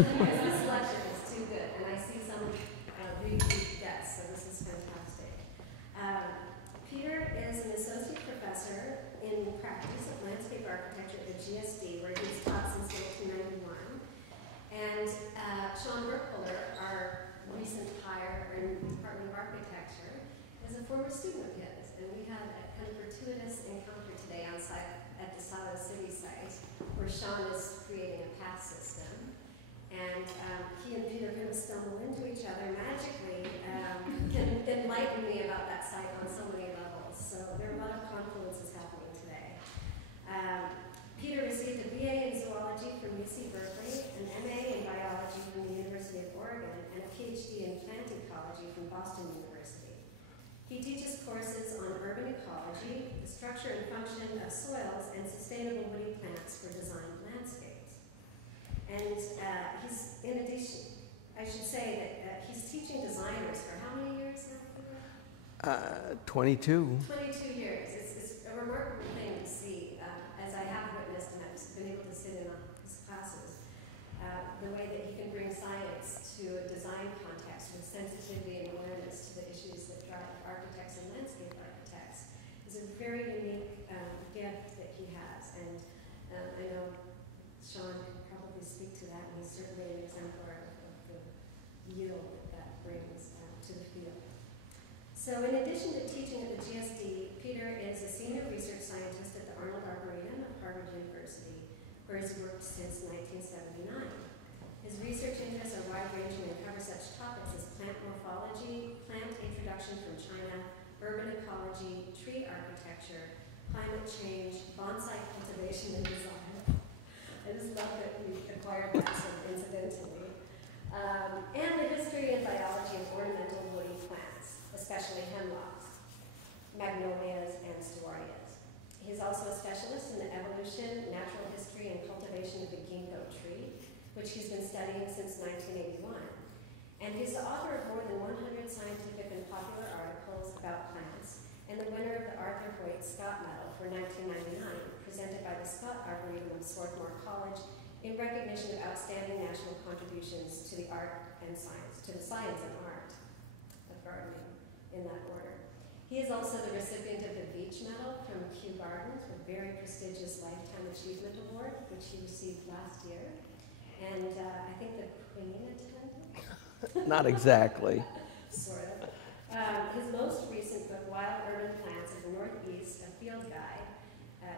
This lecture is too good, and I see some repeat guests, so this is fantastic. Peter is an associate professor in practice of landscape architecture at GSD, where he's taught since 1991. And Sean Burkholder, our recent hire in the Department of Architecture, is a former student of his, and we had a kind of gratuitous encounter today on site at the Sado City site, where Sean is creating a path system. And he and Peter kind of stumble into each other magically, and enlighten me about that site on so many levels. So there are a lot of confluences happening today. Peter received a BA in zoology from UC Berkeley, an MA in biology from the University of Oregon, and a PhD in plant ecology from Boston University. He teaches courses on urban ecology, the structure and function of soils, and sustainable woody plants for designed landscapes. And he's, in addition, I should say that he's teaching designers for how many years now? 22. 22 years. It's a remarkable thing to see, as I have witnessed and I've been able to sit in on his classes, the way that he can bring science to a design context with sensitivity and awareness to the issues that drive architects and landscape architects is a very unique gift that he has. And I know Sean can probably speak to that, and he's certainly an exemplar of the yield that brings to the field. So in addition to teaching at the GSD, Peter is a senior research scientist at the Arnold Arboretum of Harvard University, where he's worked since 1979. His research interests are wide-ranging and cover such topics as plant morphology, plant introduction from China, urban ecology, tree architecture, climate change, bonsai cultivation and design. I just love that we acquired that sort of incidentally. And the history and biology of ornamental woody plants, especially hemlocks, magnolias, and stewardias. He's also a specialist in the evolution, natural history, and cultivation of the ginkgo tree, which he's been studying since 1981. And he's the author of more than 100 scientific and popular articles about plants, and the winner of the Arthur Hoyt Scott Medal for 1999, presented by the Scott Arboretum of Swarthmore College in recognition of outstanding national contributions to the art and science, to the science and art of gardening, in that order. He is also the recipient of the Veitch Medal from Kew Gardens, a very prestigious Lifetime Achievement Award, which he received last year. And I think the Queen attended? Not exactly. Sort of. His most recent book, Wild Urban Plants of the Northeast, a field guide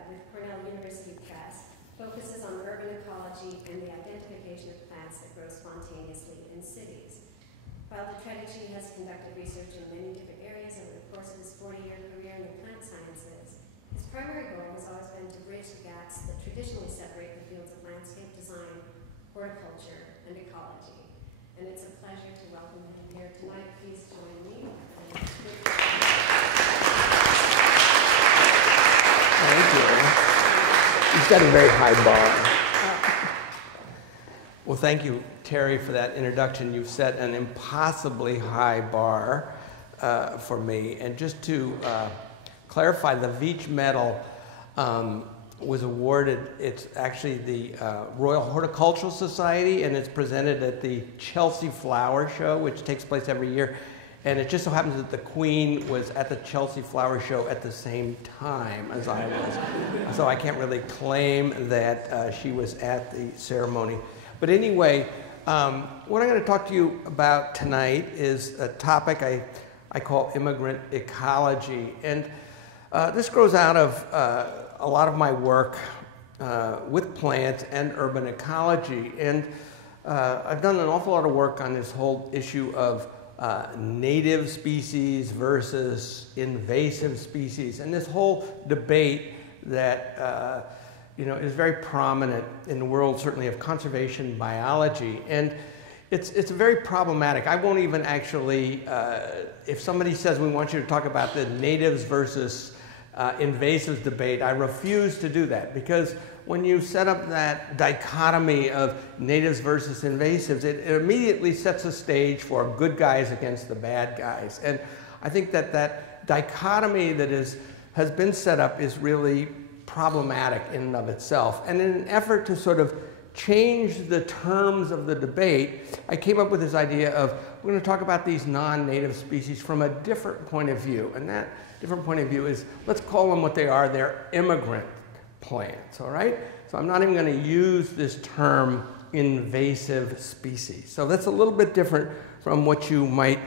with Cornell University Press, focuses on urban ecology and the identification of plants that grow spontaneously in cities. While Tredici has conducted research in many different areas over the course of his 40-year career in the plant sciences, his primary goal has always been to bridge the gaps that traditionally separate the fields of landscape design, horticulture, and ecology. And it's a pleasure to welcome him here tonight. Please join me. Thank you. He's got a very high bar. Well, thank you, Terry, for that introduction. You've set an impossibly high bar for me. And just to clarify, the Veitch Medal was awarded, it's actually the Royal Horticultural Society, and it's presented at the Chelsea Flower Show, which takes place every year. And it just so happens that the Queen was at the Chelsea Flower Show at the same time as I was. So I can't really claim that she was at the ceremony. But anyway, what I'm going to talk to you about tonight is a topic I call immigrant ecology. And this grows out of a lot of my work with plants and urban ecology. And I've done an awful lot of work on this whole issue of native species versus invasive species, and this whole debate that is very prominent in the world, certainly of conservation biology, and it's very problematic. I won't even actually, if somebody says we want you to talk about the natives versus invasives debate, I refuse to do that, because when you set up that dichotomy of natives versus invasives, it immediately sets a stage for good guys against the bad guys. And I think that that dichotomy that has been set up is really problematic in and of itself. And in an effort to sort of change the terms of the debate, I came up with this idea of we're going to talk about these non-native species from a different point of view. And that different point of view is, let's call them what they are. They're immigrant plants, all right? So I'm not even going to use this term invasive species. So that's a little bit different from what you might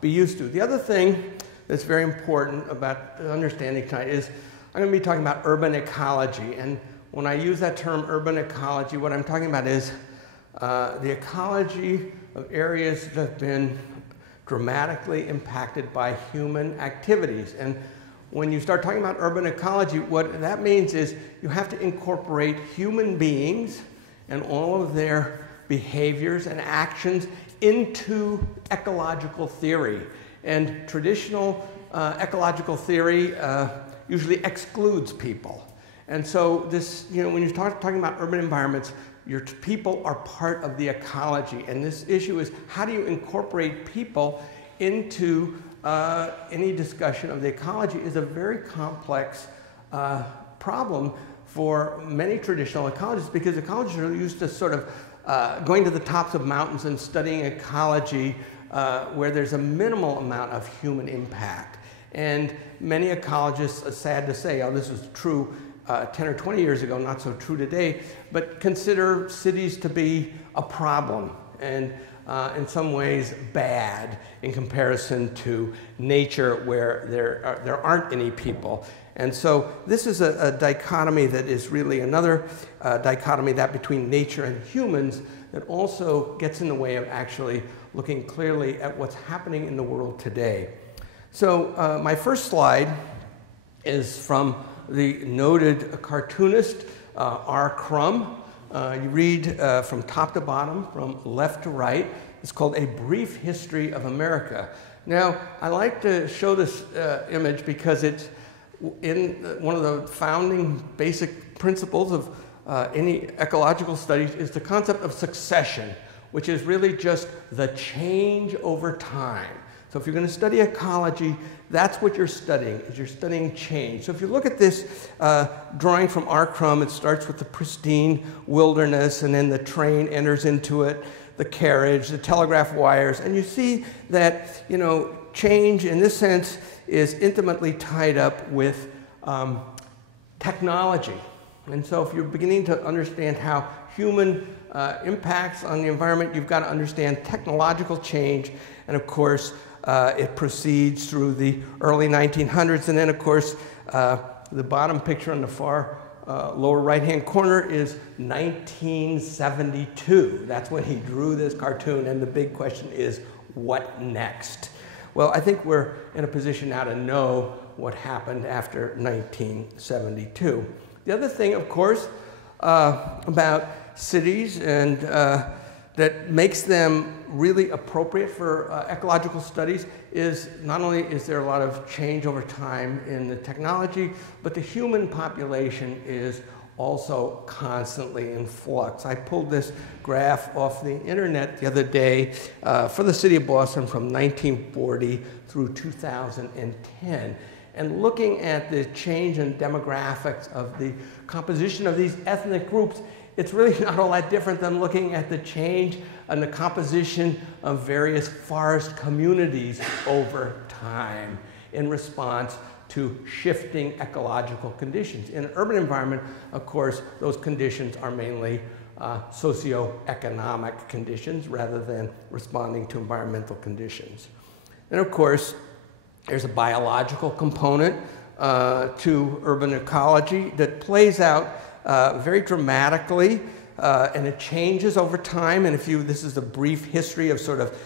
be used to. The other thing that's very important about understanding tonight is I'm going to be talking about urban ecology. And when I use that term urban ecology, what I'm talking about is the ecology of areas that have been dramatically impacted by human activities. And when you start talking about urban ecology, what that means is you have to incorporate human beings and all of their behaviors and actions into ecological theory. And traditional ecological theory usually excludes people. And so this, when you start talking about urban environments, your people are part of the ecology. And this issue is, how do you incorporate people into any discussion of the ecology is a very complex problem for many traditional ecologists, because ecologists are used to sort of going to the tops of mountains and studying ecology where there's a minimal amount of human impact. And many ecologists, sad to say, this was true 10 or 20 years ago, not so true today, but consider cities to be a problem and in some ways bad in comparison to nature where there aren't any people. And so this is a dichotomy that is really another dichotomy, that between nature and humans, that also gets in the way of actually looking clearly at what's happening in the world today. So my first slide is from the noted cartoonist R. Crumb. You read from top to bottom, from left to right. It's called A Brief History of America. Now, I like to show this image because it's in one of the founding basic principles of any ecological studies is the concept of succession, which is really just the change over time. So if you're going to study ecology, that's what you're studying, is you're studying change. So if you look at this drawing from R. Crumb, it starts with the pristine wilderness, and then the train enters into it, the carriage, the telegraph wires, and you see that, change in this sense is intimately tied up with technology. And so if you're beginning to understand how human impacts on the environment, you've got to understand technological change. And of course, it proceeds through the early 1900s. And then, of course, the bottom picture on the far lower right-hand corner is 1972. That's when he drew this cartoon. And the big question is, what next? Well, I think we're in a position now to know what happened after 1972. The other thing, of course, about cities and that makes them really appropriate for ecological studies is not only is there a lot of change over time in the technology, but the human population is also constantly in flux. I pulled this graph off the internet the other day for the city of Boston from 1940 through 2010. And looking at the change in demographics of the composition of these ethnic groups, it's really not all that different than looking at the change in the composition of various forest communities over time in response to shifting ecological conditions. In an urban environment, of course, those conditions are mainly socioeconomic conditions rather than responding to environmental conditions. And of course, there's a biological component to urban ecology that plays out very dramatically, and it changes over time. And this is a brief history of sort of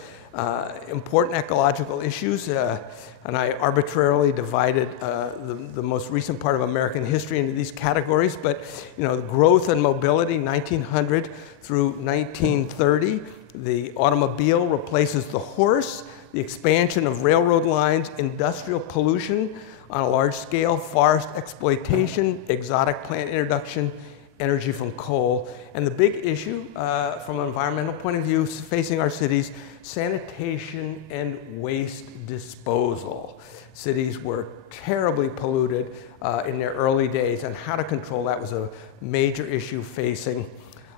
important ecological issues, and I arbitrarily divided the most recent part of American history into these categories. But the growth and mobility, 1900 through 1930, the automobile replaces the horse. The expansion of railroad lines, industrial pollution on a large scale, forest exploitation, exotic plant introduction, energy from coal. And the big issue from an environmental point of view facing our cities, sanitation and waste disposal. Cities were terribly polluted in their early days, and how to control that was a major issue facing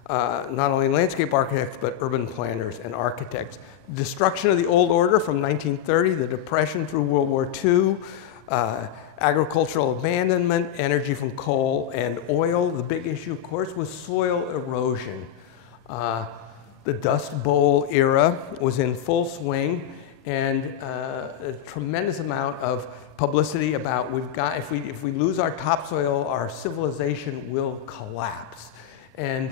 not only landscape architects, but urban planners and architects. Destruction of the old order from 1930, the Depression through World War II, agricultural abandonment, energy from coal and oil. The big issue, of course, was soil erosion. The Dust Bowl era was in full swing, and a tremendous amount of publicity about if we lose our topsoil, our civilization will collapse. And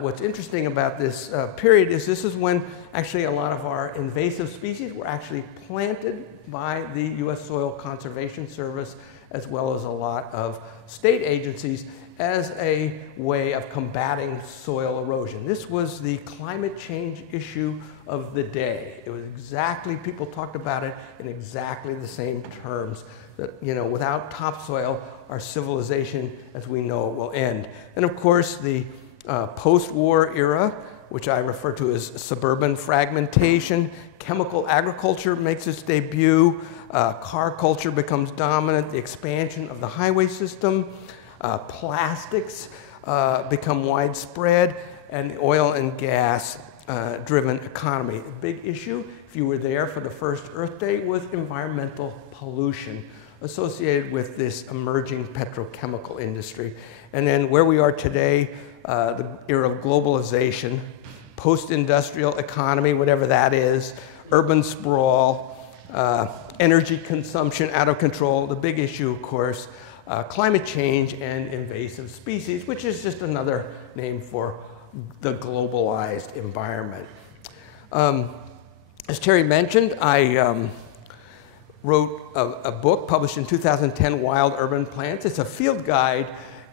what's interesting about this period is this is when actually a lot of our invasive species were actually planted by the U.S. Soil Conservation Service, as well as a lot of state agencies, as a way of combating soil erosion. This was the climate change issue of the day. It was exactly, people talked about it in exactly the same terms, that, you know, without topsoil, our civilization as we know it will end. And of course, the post-war era, which I refer to as suburban fragmentation, chemical agriculture makes its debut, car culture becomes dominant, the expansion of the highway system, plastics become widespread, and the oil and gas driven economy. A big issue, if you were there for the first Earth Day, was environmental pollution associated with this emerging petrochemical industry. And then where we are today, the era of globalization, post-industrial economy, whatever that is, urban sprawl, energy consumption out of control. The big issue, of course, climate change and invasive species, which is just another name for the globalized environment. As Terry mentioned, I wrote a book published in 2010, Wild Urban Plants. It's a field guide,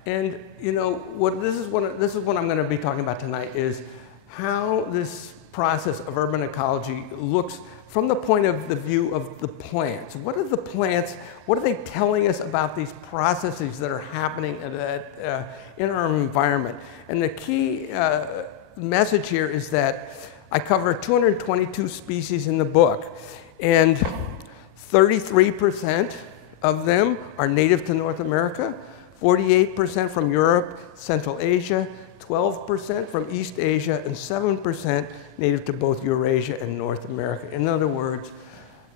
and you know this is what I'm going to be talking about tonight, is how this process of urban ecology looks from the point of the view of the plants. What are the plants, what are they telling us about these processes that are happening in our environment? And the key message here is that I cover 222 species in the book, and 33% of them are native to North America, 48% from Europe, Central Asia, 12% from East Asia, and 7% native to both Eurasia and North America. In other words,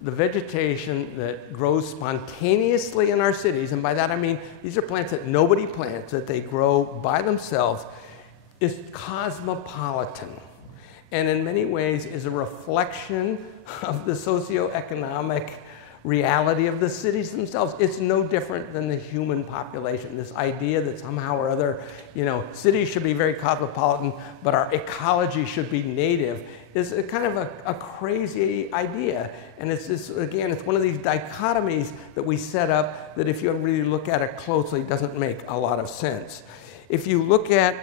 the vegetation that grows spontaneously in our cities, and by that I mean these are plants that nobody plants, that they grow by themselves, is cosmopolitan, and in many ways is a reflection of the socioeconomic reality of the cities themselves. It's no different than the human population. This idea that somehow or other, you know, cities should be very cosmopolitan, but our ecology should be native, is a kind of a crazy idea. And it's this, again, it's one of these dichotomies that we set up that if you really look at it closely, doesn't make a lot of sense. If you look at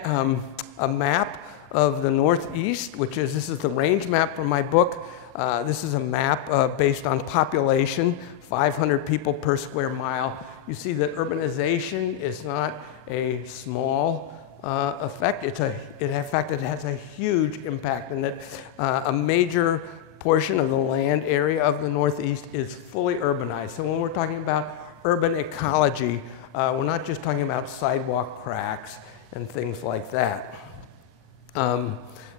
a map of the Northeast, this is the range map from my book. This is a map based on population, 500 people per square mile. You see that urbanization is not a small effect. In fact, it has a huge impact, and that a major portion of the land area of the Northeast is fully urbanized. So when we're talking about urban ecology, we're not just talking about sidewalk cracks and things like that.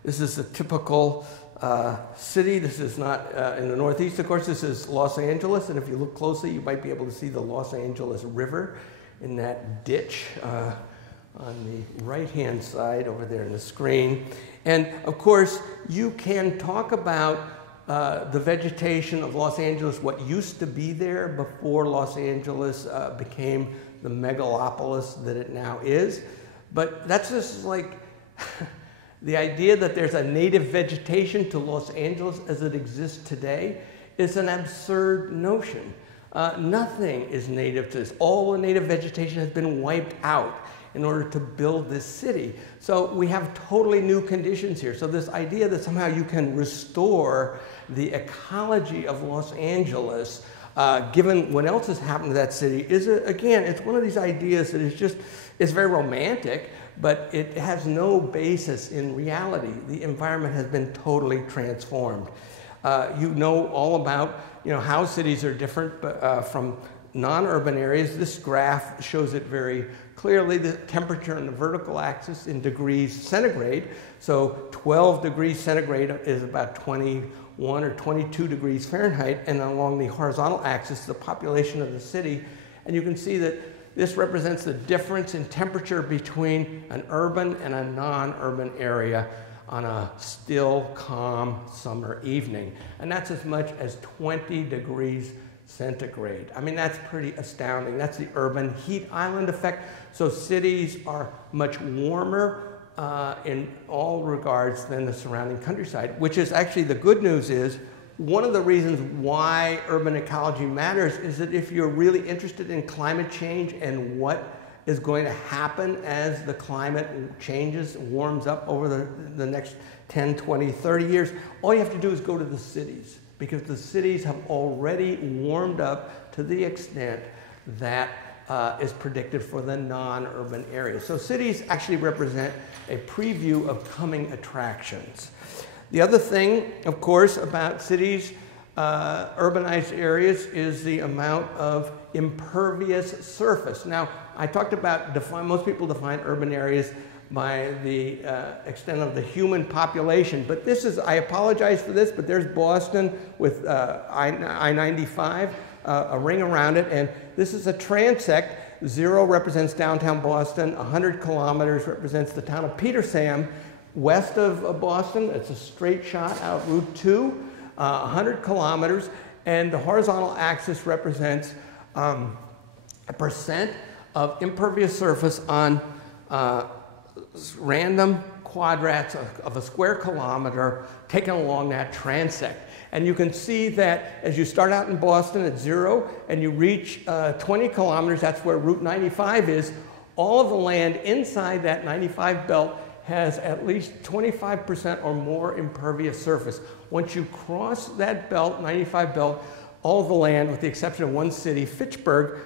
This is a typical city. This is not in the Northeast, of course. This is Los Angeles, and if you look closely, you might be able to see the Los Angeles River in that ditch on the right-hand side over there in the screen. And of course, you can talk about the vegetation of Los Angeles, what used to be there before Los Angeles became the megalopolis that it now is. But that's just like the idea that there's a native vegetation to Los Angeles as it exists today is an absurd notion. Nothing is native to this. All the native vegetation has been wiped out in order to build this city. So we have totally new conditions here. So this idea that somehow you can restore the ecology of Los Angeles, given what else has happened to that city, is, again, it's one of these ideas that is just, it's very romantic, but it has no basis in reality. The environment has been totally transformed. You know all about, you know, how cities are different from non-urban areas. This graph shows it very clearly. The temperature on the vertical axis in degrees centigrade. So 12 degrees centigrade is about 21 or 22 degrees Fahrenheit, and along the horizontal axis, the population of the city. And you can see that this represents the difference in temperature between an urban and a non-urban area on a still, calm summer evening. And that's as much as 20 degrees centigrade. I mean, that's pretty astounding. That's the urban heat island effect. So cities are much warmer in all regards than the surrounding countryside, which is actually the good news is, one of the reasons why urban ecology matters is that if you're really interested in climate change and what is going to happen as the climate changes, warms up over the next 10, 20, 30 years, all you have to do is go to the cities, because the cities have already warmed up to the extent that is predicted for the non-urban areas. So cities actually represent a preview of coming attractions. The other thing, of course, about cities, urbanized areas, is the amount of impervious surface. Now, I talked about, most people define urban areas by the extent of the human population, but this is, I apologize for this, but there's Boston with I-95, a ring around it, and this is a transect. 0 represents downtown Boston, 100 kilometers represents the town of Petersham. West of Boston, it's a straight shot out Route 2, 100 kilometers, and the horizontal axis represents a percent of impervious surface on random quadrats of a square kilometer taken along that transect. And you can see that as you start out in Boston at 0 and you reach 20 kilometers, that's where Route 95 is, all of the land inside that 95 belt has at least 25% or more impervious surface. Once you cross that belt, 95 belt, all of the land, with the exception of one city, Fitchburg,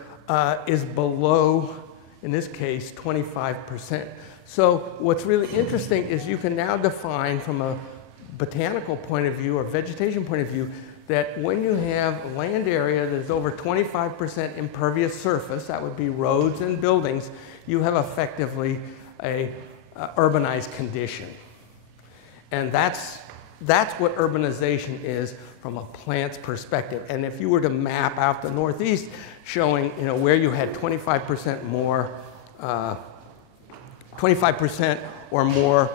is below, in this case, 25%. So what's really interesting is you can now define from a botanical point of view or vegetation point of view that when you have land area that's over 25% impervious surface, that would be roads and buildings, you have effectively a urbanized condition. And that's what urbanization is from a plant's perspective. And if you were to map out the Northeast showing, you know, where you had 25% more, 25% or more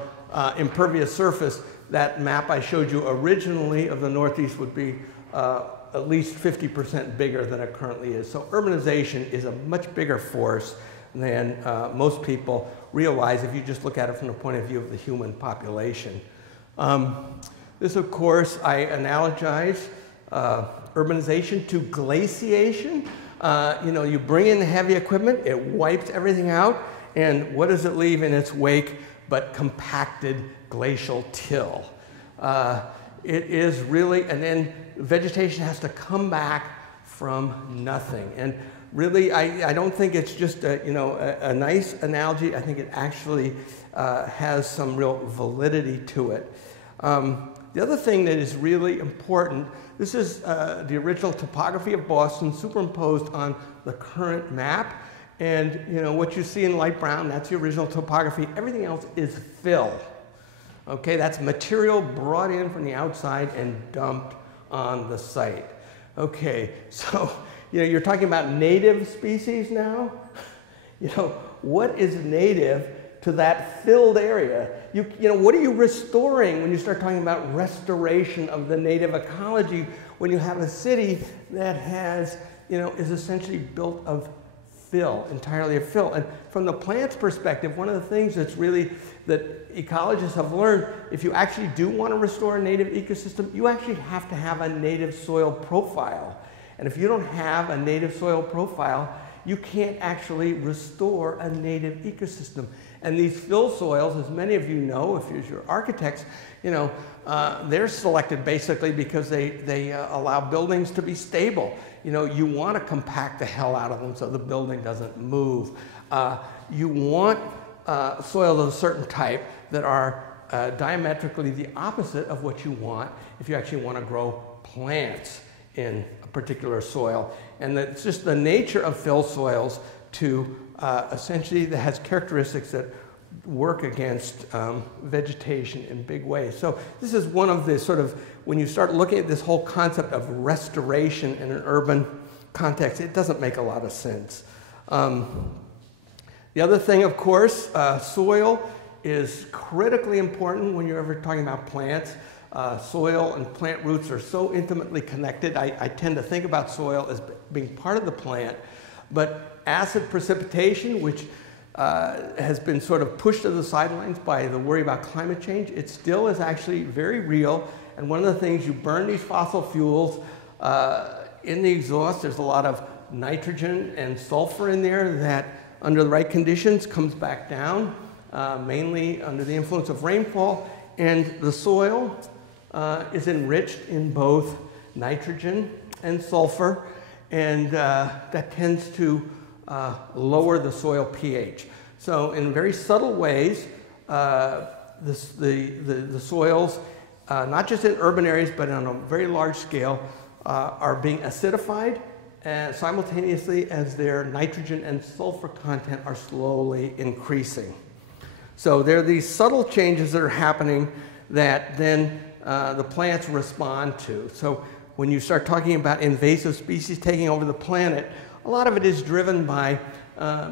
impervious surface, that map I showed you originally of the Northeast would be at least 50% bigger than it currently is. So urbanization is a much bigger force than most people realize if you just look at it from the point of view of the human population. This, of course, I analogize urbanization to glaciation. You know, you bring in the heavy equipment, it wipes everything out, and what does it leave in its wake but compacted glacial till? It is really, and then vegetation has to come back from nothing. And really, I don't think it's just a nice analogy. I think it actually has some real validity to it. The other thing that is really important, this is the original topography of Boston superimposed on the current map. And you know what you see in light brown, that's the original topography. Everything else is fill. Okay, that's material brought in from the outside and dumped on the site. Okay, so you know, you're talking about native species now. You know, what is native to that filled area? You know, what are you restoring when you start talking about restoration of the native ecology when you have a city that has, you know, is essentially built of fill, entirely of fill? And from the plant's perspective, one of the things that's really, that ecologists have learned, if you actually do want to restore a native ecosystem, you actually have to have a native soil profile. And if you don't have a native soil profile, you can't actually restore a native ecosystem. And these fill soils, as many of you know, if you're architects, you know, they're selected basically because they allow buildings to be stable. You know, you want to compact the hell out of them so the building doesn't move. You want soils of a certain type that are diametrically the opposite of what you want if you actually want to grow plants in a particular soil. And it's just the nature of fill soils to essentially that has characteristics that work against vegetation in big ways. So this is one of the sort of, when you start looking at this whole concept of restoration in an urban context, it doesn't make a lot of sense. The other thing, of course, soil is critically important when you're ever talking about plants. Soil and plant roots are so intimately connected. I tend to think about soil as being part of the plant, but acid precipitation, which has been sort of pushed to the sidelines by the worry about climate change, it still is actually very real. And one of the things, you burn these fossil fuels, in the exhaust there's a lot of nitrogen and sulfur in there that under the right conditions comes back down, mainly under the influence of rainfall, and the soil is enriched in both nitrogen and sulfur, and that tends to lower the soil pH. So in very subtle ways, the soils, not just in urban areas, but on a very large scale, are being acidified simultaneously as their nitrogen and sulfur content are slowly increasing. So there are these subtle changes that are happening that then the plants respond to. So when you start talking about invasive species taking over the planet, a lot of it is driven by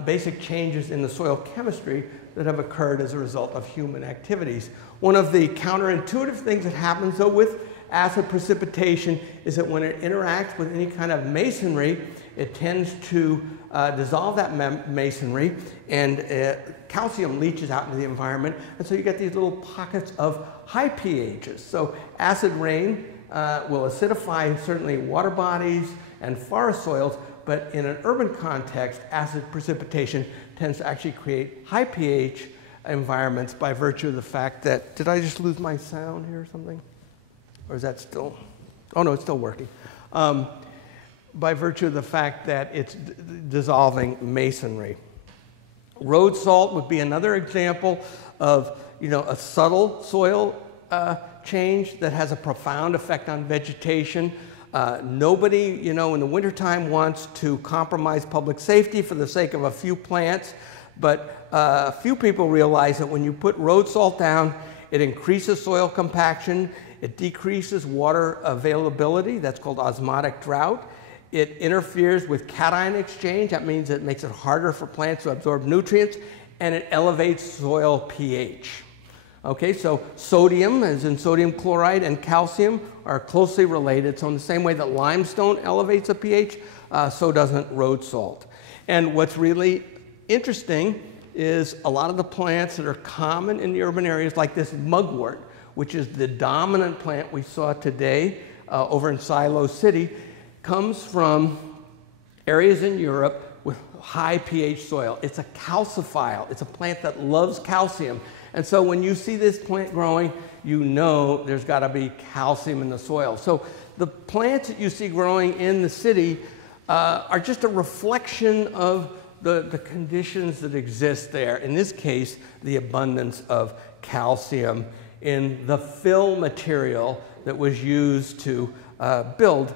basic changes in the soil chemistry that have occurred as a result of human activities. One of the counterintuitive things that happens, though, with acid precipitation is that when it interacts with any kind of masonry, it tends to dissolve that masonry, and calcium leaches out into the environment, and so you get these little pockets of high pHs. So acid rain will acidify certainly water bodies and forest soils, but in an urban context, acid precipitation tends to actually create high pH environments by virtue of the fact that, did I just lose my sound here or something? Or is that still, oh no, it's still working. By virtue of the fact that it's dissolving masonry. Road salt would be another example of, a subtle soil change that has a profound effect on vegetation. Nobody, in the wintertime wants to compromise public safety for the sake of a few plants, but few people realize that when you put road salt down, it increases soil compaction, it decreases water availability, that's called osmotic drought. It interferes with cation exchange, that means it makes it harder for plants to absorb nutrients, and it elevates soil pH. Okay, so sodium, as in sodium chloride, and calcium are closely related. So in the same way that limestone elevates a pH, so doesn't road salt. And what's really interesting is a lot of the plants that are common in the urban areas, like this mugwort, which is the dominant plant we saw today over in Silo City, comes from areas in Europe with high pH soil. It's a calciphile. It's a plant that loves calcium. And so when you see this plant growing, you know there's got to be calcium in the soil. So the plants that you see growing in the city are just a reflection of the conditions that exist there. In this case, the abundance of calcium in the fill material that was used to build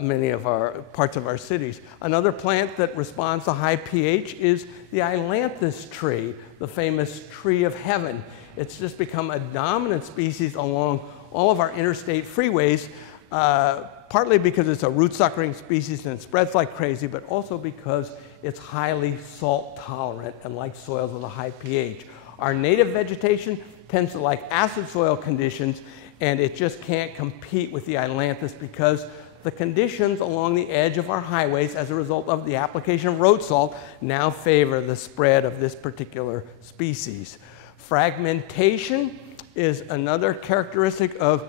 many of our parts of our cities. Another plant that responds to high pH is the ailanthus tree, the famous tree of heaven. It's just become a dominant species along all of our interstate freeways, partly because it's a root-suckering species and it spreads like crazy, but also because it's highly salt tolerant and likes soils with a high pH. Our native vegetation tends to like acid soil conditions, and it just can't compete with the ailanthus because the conditions along the edge of our highways as a result of the application of road salt now favor the spread of this particular species. Fragmentation is another characteristic of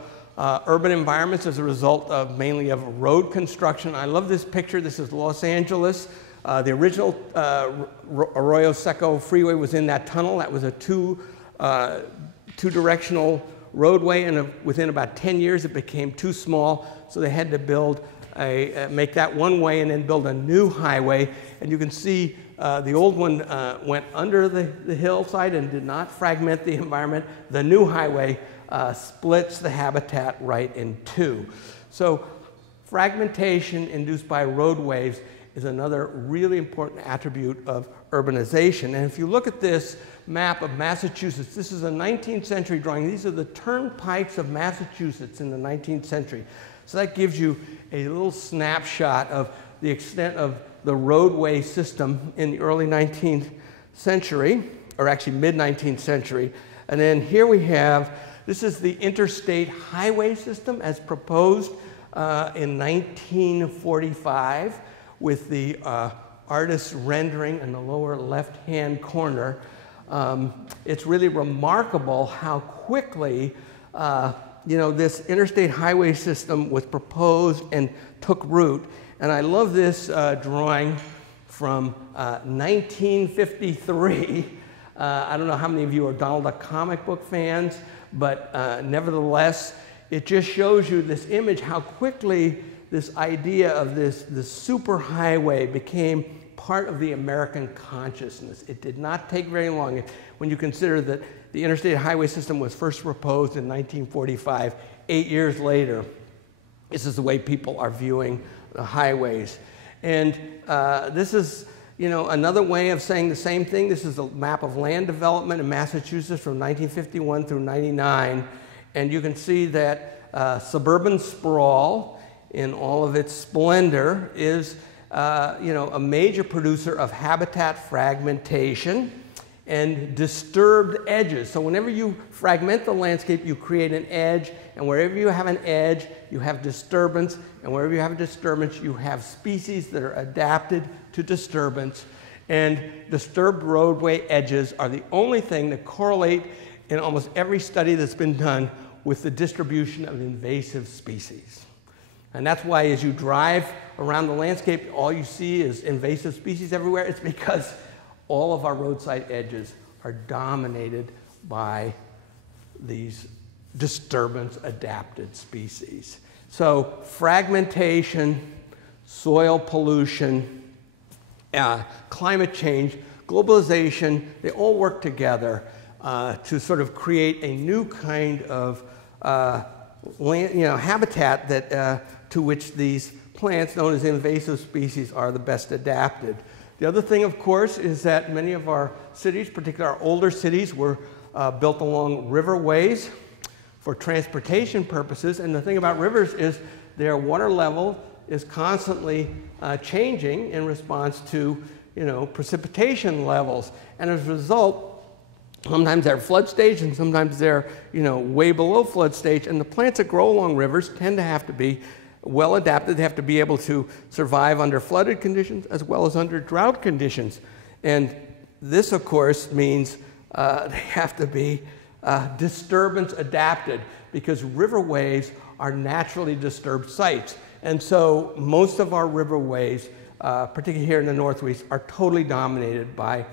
urban environments as a result of mainly of road construction. I love this picture. This is Los Angeles. The original Arroyo Seco freeway was in that tunnel. That was a two-directional roadway, and within about 10 years it became too small, so they had to build make that one way and then build a new highway. And you can see The old one went under the hillside and did not fragment the environment. The new highway splits the habitat right in two. So fragmentation induced by roadways is another really important attribute of urbanization. And if you look at this map of Massachusetts, this is a 19th century drawing. These are the turnpikes of Massachusetts in the 19th century. So that gives you a little snapshot of the extent of the roadway system in the early 19th century, or actually mid-19th century. And then here we have, this is the interstate highway system as proposed in 1945 with the artist's rendering in the lower left-hand corner. It's really remarkable how quickly this interstate highway system was proposed and took root. And I love this drawing from 1953. I don't know how many of you are Donald Duck comic book fans, but nevertheless, it just shows you this image, how quickly this idea of this superhighway became part of the American consciousness. It did not take very long. When you consider that the interstate highway system was first proposed in 1945, 8 years later, this is the way people are viewing the highways. And this is another way of saying the same thing. This is a map of land development in Massachusetts from 1951 through 99. And you can see that suburban sprawl in all of its splendor is a major producer of habitat fragmentation and disturbed edges. So whenever you fragment the landscape, you create an edge, and wherever you have an edge, you have disturbance, and wherever you have a disturbance, you have species that are adapted to disturbance. And disturbed roadway edges are the only thing that correlate in almost every study that's been done with the distribution of invasive species. And that's why as you drive around the landscape, all you see is invasive species everywhere. It's because all of our roadside edges are dominated by these disturbance-adapted species. So fragmentation, soil pollution, climate change, globalization, they all work together to sort of create a new kind of habitat that, to which these plants known as invasive species are the best adapted. The other thing, of course, is that many of our cities, particularly our older cities, were built along riverways for transportation purposes. And the thing about rivers is their water level is constantly changing in response to precipitation levels. And as a result, sometimes they're flood stage and sometimes they're way below flood stage. And the plants that grow along rivers tend to have to be well adapted. They have to be able to survive under flooded conditions as well as under drought conditions. And this, of course, means they have to be disturbance adapted because riverways are naturally disturbed sites. And so most of our riverways, particularly here in the Northwest, are totally dominated by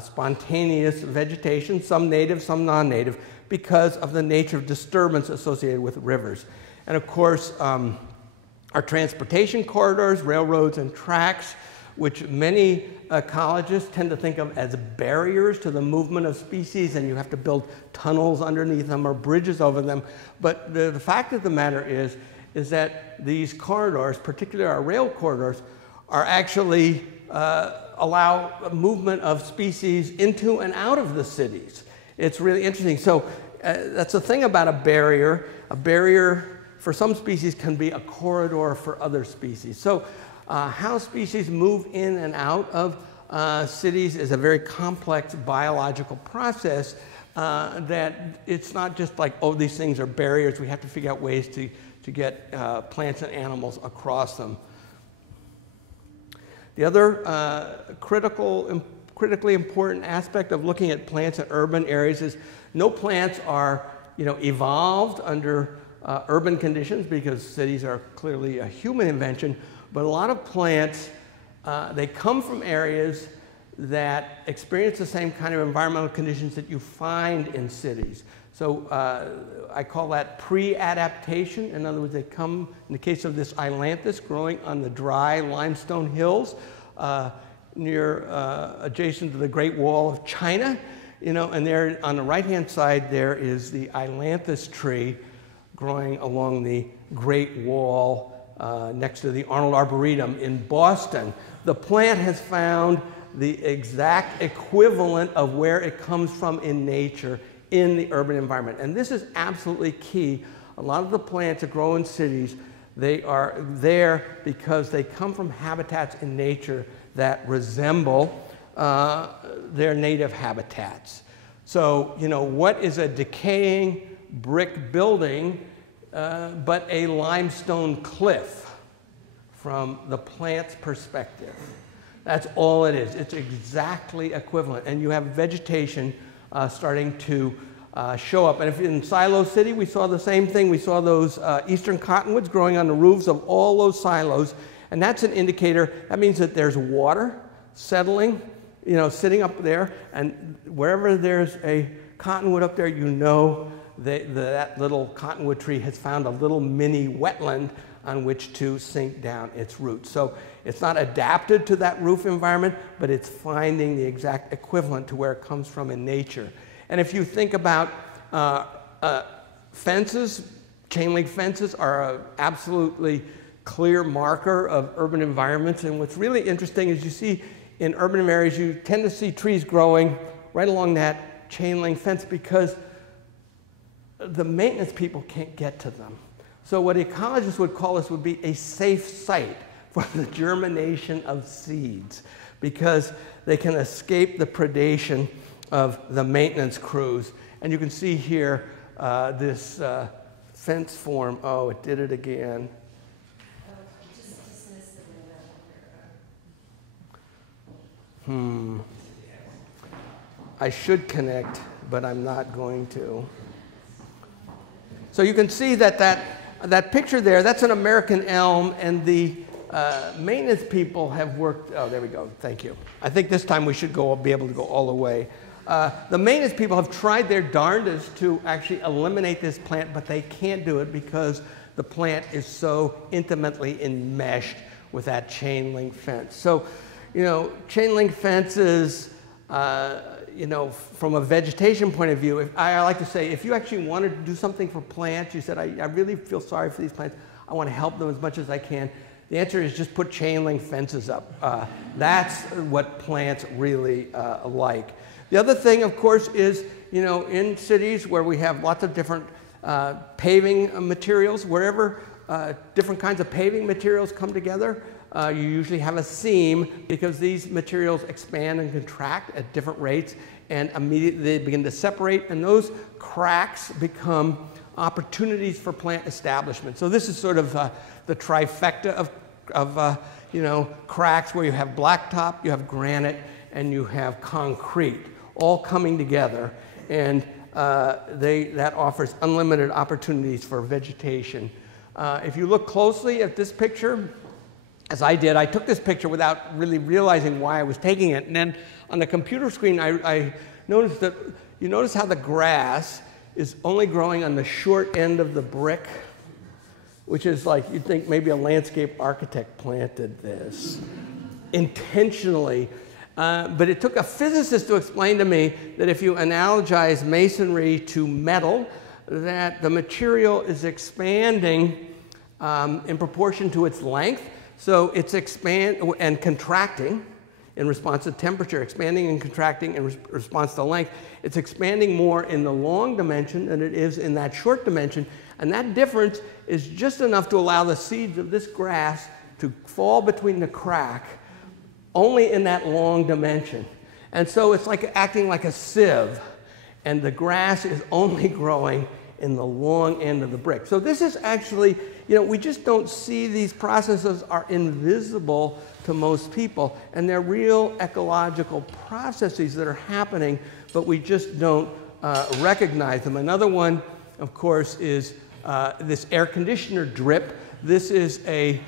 spontaneous vegetation, some native, some non-native, because of the nature of disturbance associated with rivers. And of course, our transportation corridors, railroads and tracks, which many ecologists tend to think of as barriers to the movement of species, and you have to build tunnels underneath them or bridges over them. But the fact of the matter is that these corridors, particularly our rail corridors, are actually allow movement of species into and out of the cities. It's really interesting. So that's the thing about a barrier. A barrier for some species can be a corridor for other species. So how species move in and out of cities is a very complex biological process that it's not just like, oh, these things are barriers. We have to figure out ways to get plants and animals across them. The other critically important aspect of looking at plants in urban areas is no plants are evolved under urban conditions because cities are clearly a human invention, but a lot of plants, they come from areas that experience the same kind of environmental conditions that you find in cities. So I call that pre-adaptation. In other words, they come, in the case of this ailanthus growing on the dry limestone hills, near, adjacent to the Great Wall of China, you know, and there on the right-hand side there is the ailanthus tree growing along the Great Wall next to the Arnold Arboretum in Boston. The plant has found the exact equivalent of where it comes from in nature in the urban environment. And this is absolutely key. A lot of the plants that grow in cities, they are there because they come from habitats in nature that resemble their native habitats. So, you know, what is a decaying brick building but a limestone cliff from the plant's perspective? That's all it is. It's exactly equivalent. And you have vegetation starting to show up. And if in Silo City, we saw the same thing. We saw those eastern cottonwoods growing on the roofs of all those silos. And that's an indicator. That means that there's water settling, you know, sitting up there. And wherever there's a cottonwood up there, you know that little cottonwood tree has found a little mini wetland on which to sink down its roots. So it's not adapted to that roof environment, but it's finding the exact equivalent to where it comes from in nature. And if you think about fences, chain link fences are an absolutely clear marker of urban environments. And what's really interesting is you see in urban areas, you tend to see trees growing right along that chain link fence because the maintenance people can't get to them. So what ecologists would call this would be a safe site for the germination of seeds because they can escape the predation of the maintenance crews. And you can see here this fence form. Oh, it did it again. I should connect, but I'm not going to. So you can see that that picture there, that's an American elm, and the maintenance people have worked, oh, there we go, thank you. I think this time we should be able to go all the way. The maintenance people have tried their darndest to actually eliminate this plant, but they can't do it because the plant is so intimately enmeshed with that chain link fence. So, you know, chain link fences, you know, from a vegetation point of view, I like to say, if you actually wanted to do something for plants, you said, I really feel sorry for these plants, I want to help them as much as I can. The answer is just put chain link fences up. That's what plants really like. The other thing, of course, is, you know, in cities where we have lots of different paving materials, wherever different kinds of paving materials come together, you usually have a seam because these materials expand and contract at different rates, and immediately they begin to separate, and those cracks become opportunities for plant establishment. So this is sort of the trifecta of you know, cracks where you have blacktop, you have granite, and you have concrete all coming together, and that offers unlimited opportunities for vegetation. If you look closely at this picture, as I did, I took this picture without really realizing why I was taking it, and then on the computer screen I noticed that, you notice how the grass is only growing on the short end of the brick, which is like, you'd think maybe a landscape architect planted this intentionally. But it took a physicist to explain to me that if you analogize masonry to metal, that the material is expanding in proportion to its length. So it's expanding and contracting in response to temperature, expanding and contracting in response to length. It's expanding more in the long dimension than it is in that short dimension. And that difference is just enough to allow the seeds of this grass to fall between the crack only in that long dimension. And so it's like acting like a sieve, and the grass is only growing in the long end of the brick. So this is actually, you know, we just don't see these processes are invisible to most people, and they're real ecological processes that are happening, but we just don't recognize them. Another one, of course, is this air conditioner drip. This is a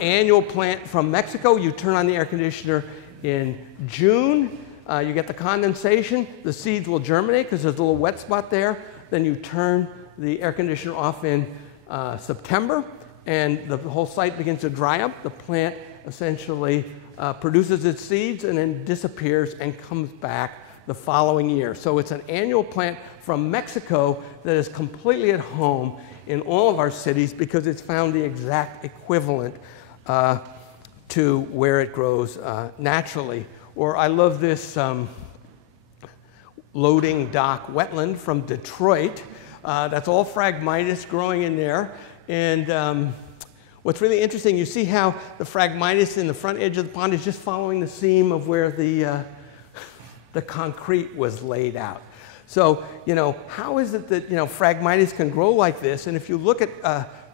annual plant from Mexico. You turn on the air conditioner in June. You get the condensation. The seeds will germinate because there's a little wet spot there. Then you turn the air conditioner off in September, and the whole site begins to dry up. The plant essentially produces its seeds and then disappears and comes back the following year. So it's an annual plant from Mexico that is completely at home in all of our cities because it's found the exact equivalent to where it grows naturally. Or I love this loading dock wetland from Detroit. That's all Phragmites growing in there. And what's really interesting, you see how the Phragmites in the front edge of the pond is just following the seam of where the concrete was laid out. So, how is it that, Phragmites can grow like this? And if you look at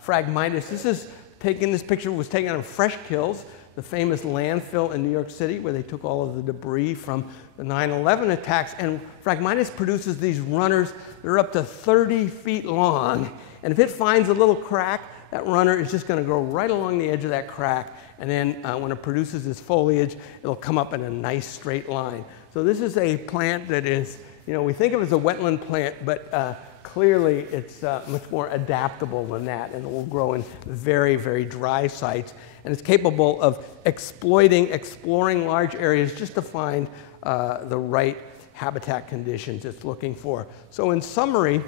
Phragmites, this picture was taken on Fresh Kills, the famous landfill in New York City where they took all of the debris from the 9/11 attacks. And Phragmites produces these runners that are up to 30 feet long. And if it finds a little crack, that runner is just going to grow right along the edge of that crack. And then when it produces its foliage, it'll come up in a nice straight line. So this is a plant that is, we think of it as a wetland plant, but clearly it's much more adaptable than that, and it will grow in very, very dry sites. And it's capable of exploring large areas just to find the right habitat conditions it's looking for. So in summary,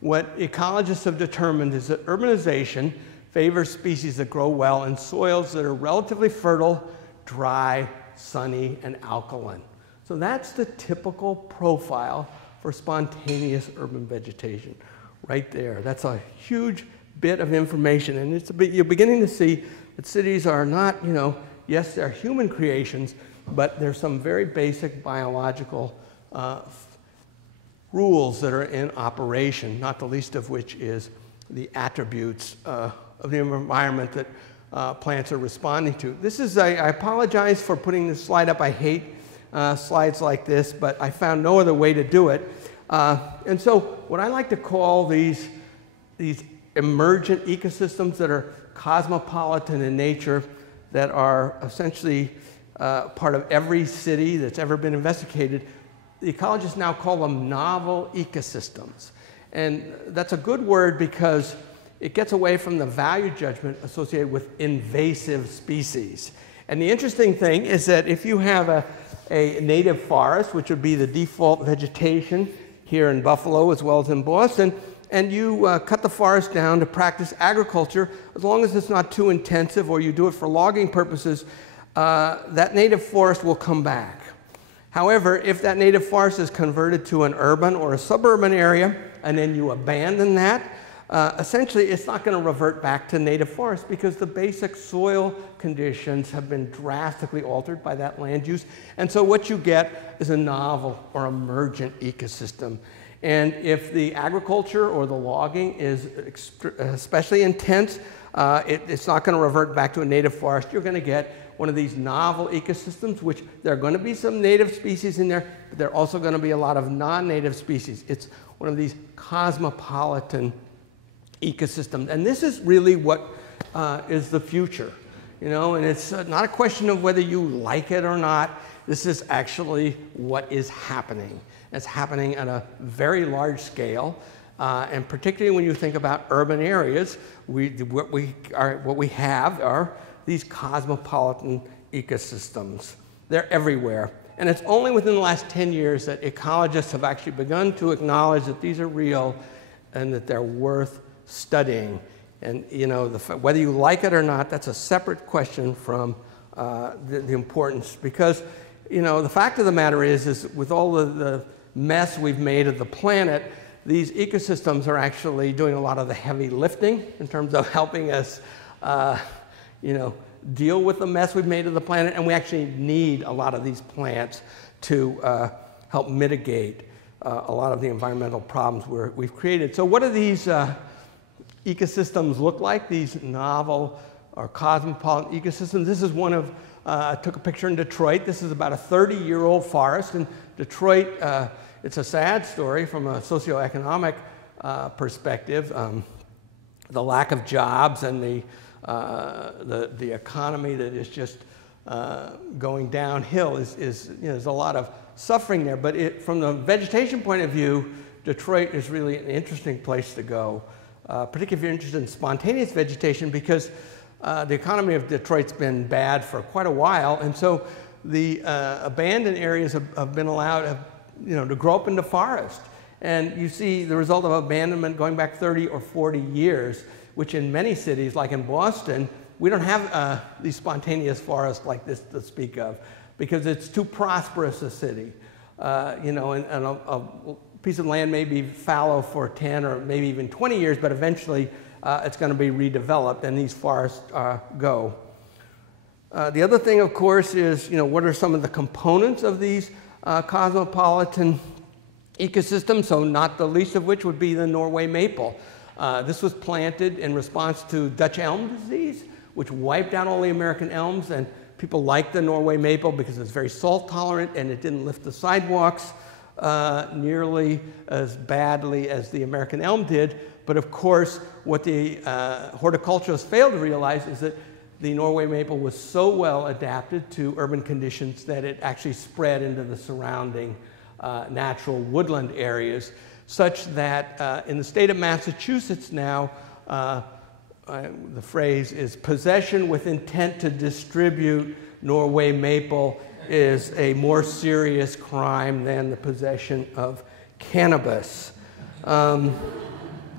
what ecologists have determined is that urbanization favors species that grow well in soils that are relatively fertile, dry, sunny, and alkaline. So that's the typical profile for spontaneous urban vegetation right there. That's a huge bit of information, and you're beginning to see that cities are not, yes, they're human creations, but there's some very basic biological rules that are in operation, not the least of which is the attributes of the environment that plants are responding to. I apologize for putting this slide up. I hate slides like this, but I found no other way to do it. And so what I like to call these emergent ecosystems that are cosmopolitan in nature, that are essentially part of every city that's ever been investigated, the ecologists now call them novel ecosystems. And that's a good word because it gets away from the value judgment associated with invasive species. And the interesting thing is that if you have a native forest, which would be the default vegetation here in Buffalo as well as in Boston, and you cut the forest down to practice agriculture, as long as it's not too intensive or you do it for logging purposes, that native forest will come back. However, if that native forest is converted to an urban or a suburban area, and then you abandon that, essentially it's not going to revert back to native forest because the basic soil conditions have been drastically altered by that land use. And so what you get is a novel or emergent ecosystem. And if the agriculture or the logging is especially intense, it's not going to revert back to a native forest. You're going to get one of these novel ecosystems, which there are going to be some native species in there, but there are also going to be a lot of non-native species. It's one of these cosmopolitan ecosystems. And this is really what is the future, and it's not a question of whether you like it or not. This is actually what is happening. It's happening at a very large scale, and particularly when you think about urban areas, what we have are these cosmopolitan ecosystems. They're everywhere. And it's only within the last 10 years that ecologists have actually begun to acknowledge that these are real and that they're worth studying. And whether you like it or not, that's a separate question from the importance. Because the fact of the matter is with all the mess we've made of the planet, these ecosystems are actually doing a lot of the heavy lifting in terms of helping us deal with the mess we've made of the planet, and we actually need a lot of these plants to help mitigate a lot of the environmental problems we've created. So what do these ecosystems look like, these novel or cosmopolitan ecosystems? This is one of, I took a picture in Detroit. This is about a 30-year-old forest in Detroit. It's a sad story from a socioeconomic perspective. The lack of jobs and the economy that is just going downhill there's a lot of suffering there. But from the vegetation point of view, Detroit is really an interesting place to go, particularly if you're interested in spontaneous vegetation, because the economy of Detroit's been bad for quite a while, and so the abandoned areas have been allowed to grow up into forest. And you see the result of abandonment going back 30 or 40 years, which in many cities, like in Boston, we don't have these spontaneous forests like this to speak of, because it's too prosperous a city. And a piece of land may be fallow for 10 or maybe even 20 years, but eventually it's going to be redeveloped, and these forests go. The other thing, of course, is, what are some of the components of these cosmopolitan ecosystems? So not the least of which would be the Norway maple. This was planted in response to Dutch elm disease, which wiped out all the American elms, and people liked the Norway maple because it's very salt tolerant and it didn't lift the sidewalks nearly as badly as the American elm did. But of course, what the horticulturists failed to realize is that the Norway maple was so well adapted to urban conditions that it actually spread into the surrounding natural woodland areas, such that in the state of Massachusetts now, the phrase is possession with intent to distribute Norway maple is a more serious crime than the possession of cannabis.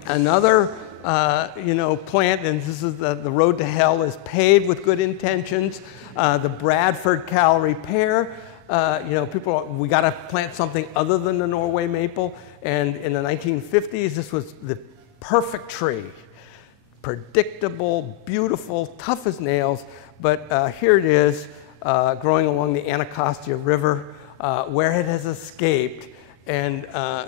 Another plant, and this is the road to hell, is paved with good intentions. The Bradford Callery pear. We got to plant something other than the Norway maple. And in the 1950s, this was the perfect tree. Predictable, beautiful, tough as nails. But here it is, growing along the Anacostia River, where it has escaped and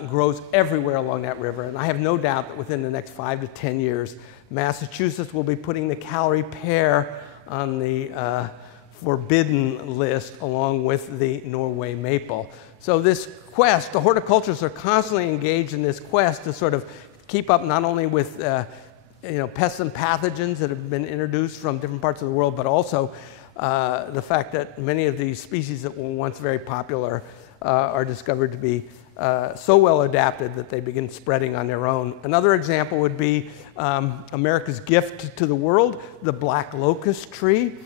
grows everywhere along that river. And I have no doubt that within the next 5 to 10 years, Massachusetts will be putting the Callery pear on the forbidden list along with the Norway maple. So this quest, the horticulturists are constantly engaged in this quest to sort of keep up not only with pests and pathogens that have been introduced from different parts of the world, but also the fact that many of these species that were once very popular are discovered to be so well adapted that they begin spreading on their own. Another example would be America's gift to the world, the black locust tree.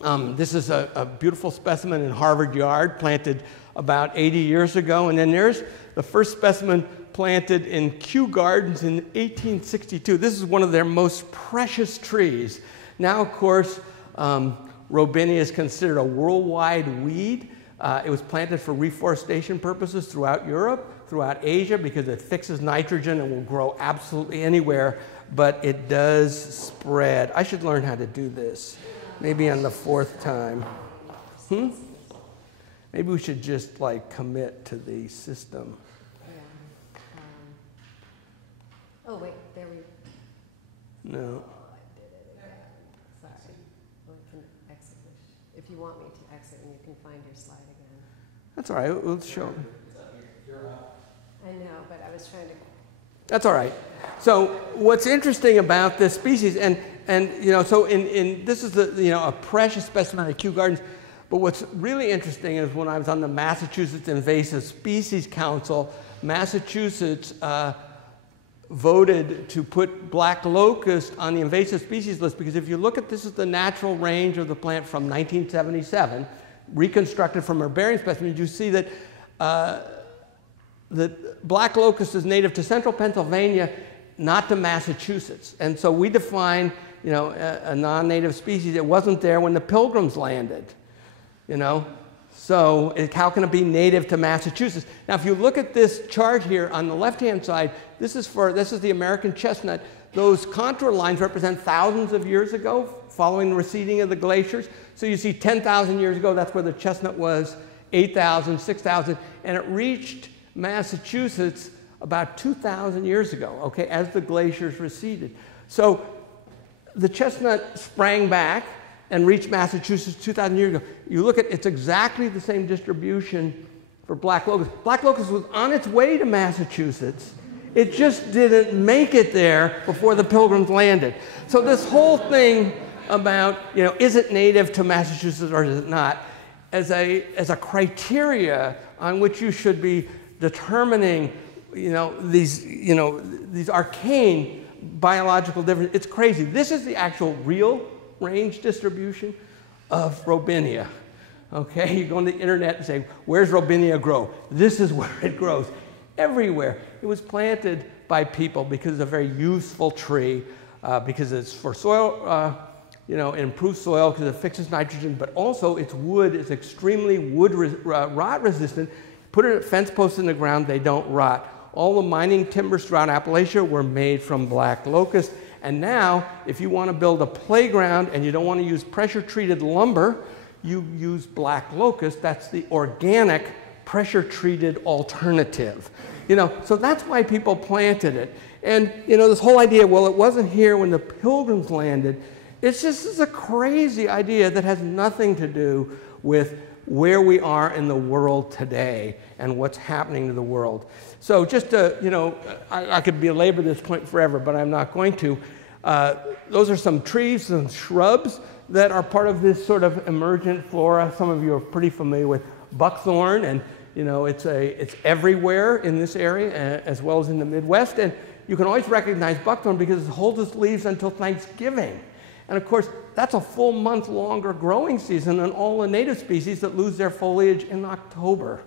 This is a beautiful specimen in Harvard Yard, planted about 80 years ago. And then there's the first specimen planted in Kew Gardens in 1862. This is one of their most precious trees. Now, of course, Robinia is considered a worldwide weed. It was planted for reforestation purposes throughout Europe, throughout Asia, because it fixes nitrogen and will grow absolutely anywhere, but it does spread. I should learn how to do this, maybe on the 4th time. Maybe we should just commit to the system. Yeah. Oh, wait, there we No. Oh, I did it again. Sorry. Well, I can exit if you want me to exit, and you can find your slide again. That's all right. We'll show. I know, but I was trying to. That's all right. So what's interesting about this species, and so this is a precious specimen of Kew Gardens. But what's really interesting is when I was on the Massachusetts Invasive Species Council, Massachusetts voted to put black locust on the invasive species list, because if you look at this is the natural range of the plant from 1977, reconstructed from herbarium specimens, you see that black locust is native to central Pennsylvania, not to Massachusetts. And so we define a non-native species. It wasn't there when the Pilgrims landed. So how can it be native to Massachusetts? Now, if you look at this chart here on the left-hand side, this is the American chestnut. Those contour lines represent thousands of years ago, following the receding of the glaciers. So you see 10,000 years ago, that's where the chestnut was, 8,000, 6,000, and it reached Massachusetts about 2,000 years ago, okay, as the glaciers receded. So the chestnut sprang back and reached Massachusetts 2,000 years ago. You look at it's exactly the same distribution for black locust. Black locust was on its way to Massachusetts. It just didn't make it there before the Pilgrims landed. So this whole thing about, is it native to Massachusetts or is it not, as a criteria on which you should be determining, these arcane biological difference. It's crazy. This is the actual real range distribution of Robinia. Okay, you go on the internet and say, where's Robinia grow? This is where it grows. Everywhere. It was planted by people because it's a very useful tree, because it's for soil, it improves soil because it fixes nitrogen, but also its wood is extremely rot resistant. Put it at fence posts in the ground, they don't rot. All the mining timbers throughout Appalachia were made from black locust. And now, if you want to build a playground and you don't want to use pressure-treated lumber, you use black locust. That's the organic pressure-treated alternative. So that's why people planted it. And, this whole idea, well, it wasn't here when the Pilgrims landed. It's a crazy idea that has nothing to do with where we are in the world today and what's happening to the world. So just to, I could belabor this point forever, but I'm not going to. Those are some trees and shrubs that are part of this sort of emergent flora. Some of you are pretty familiar with buckthorn, and it's everywhere in this area as well as in the Midwest. And you can always recognize buckthorn because it holds its leaves until Thanksgiving. And of course, that's a full month longer growing season than all the native species that lose their foliage in October.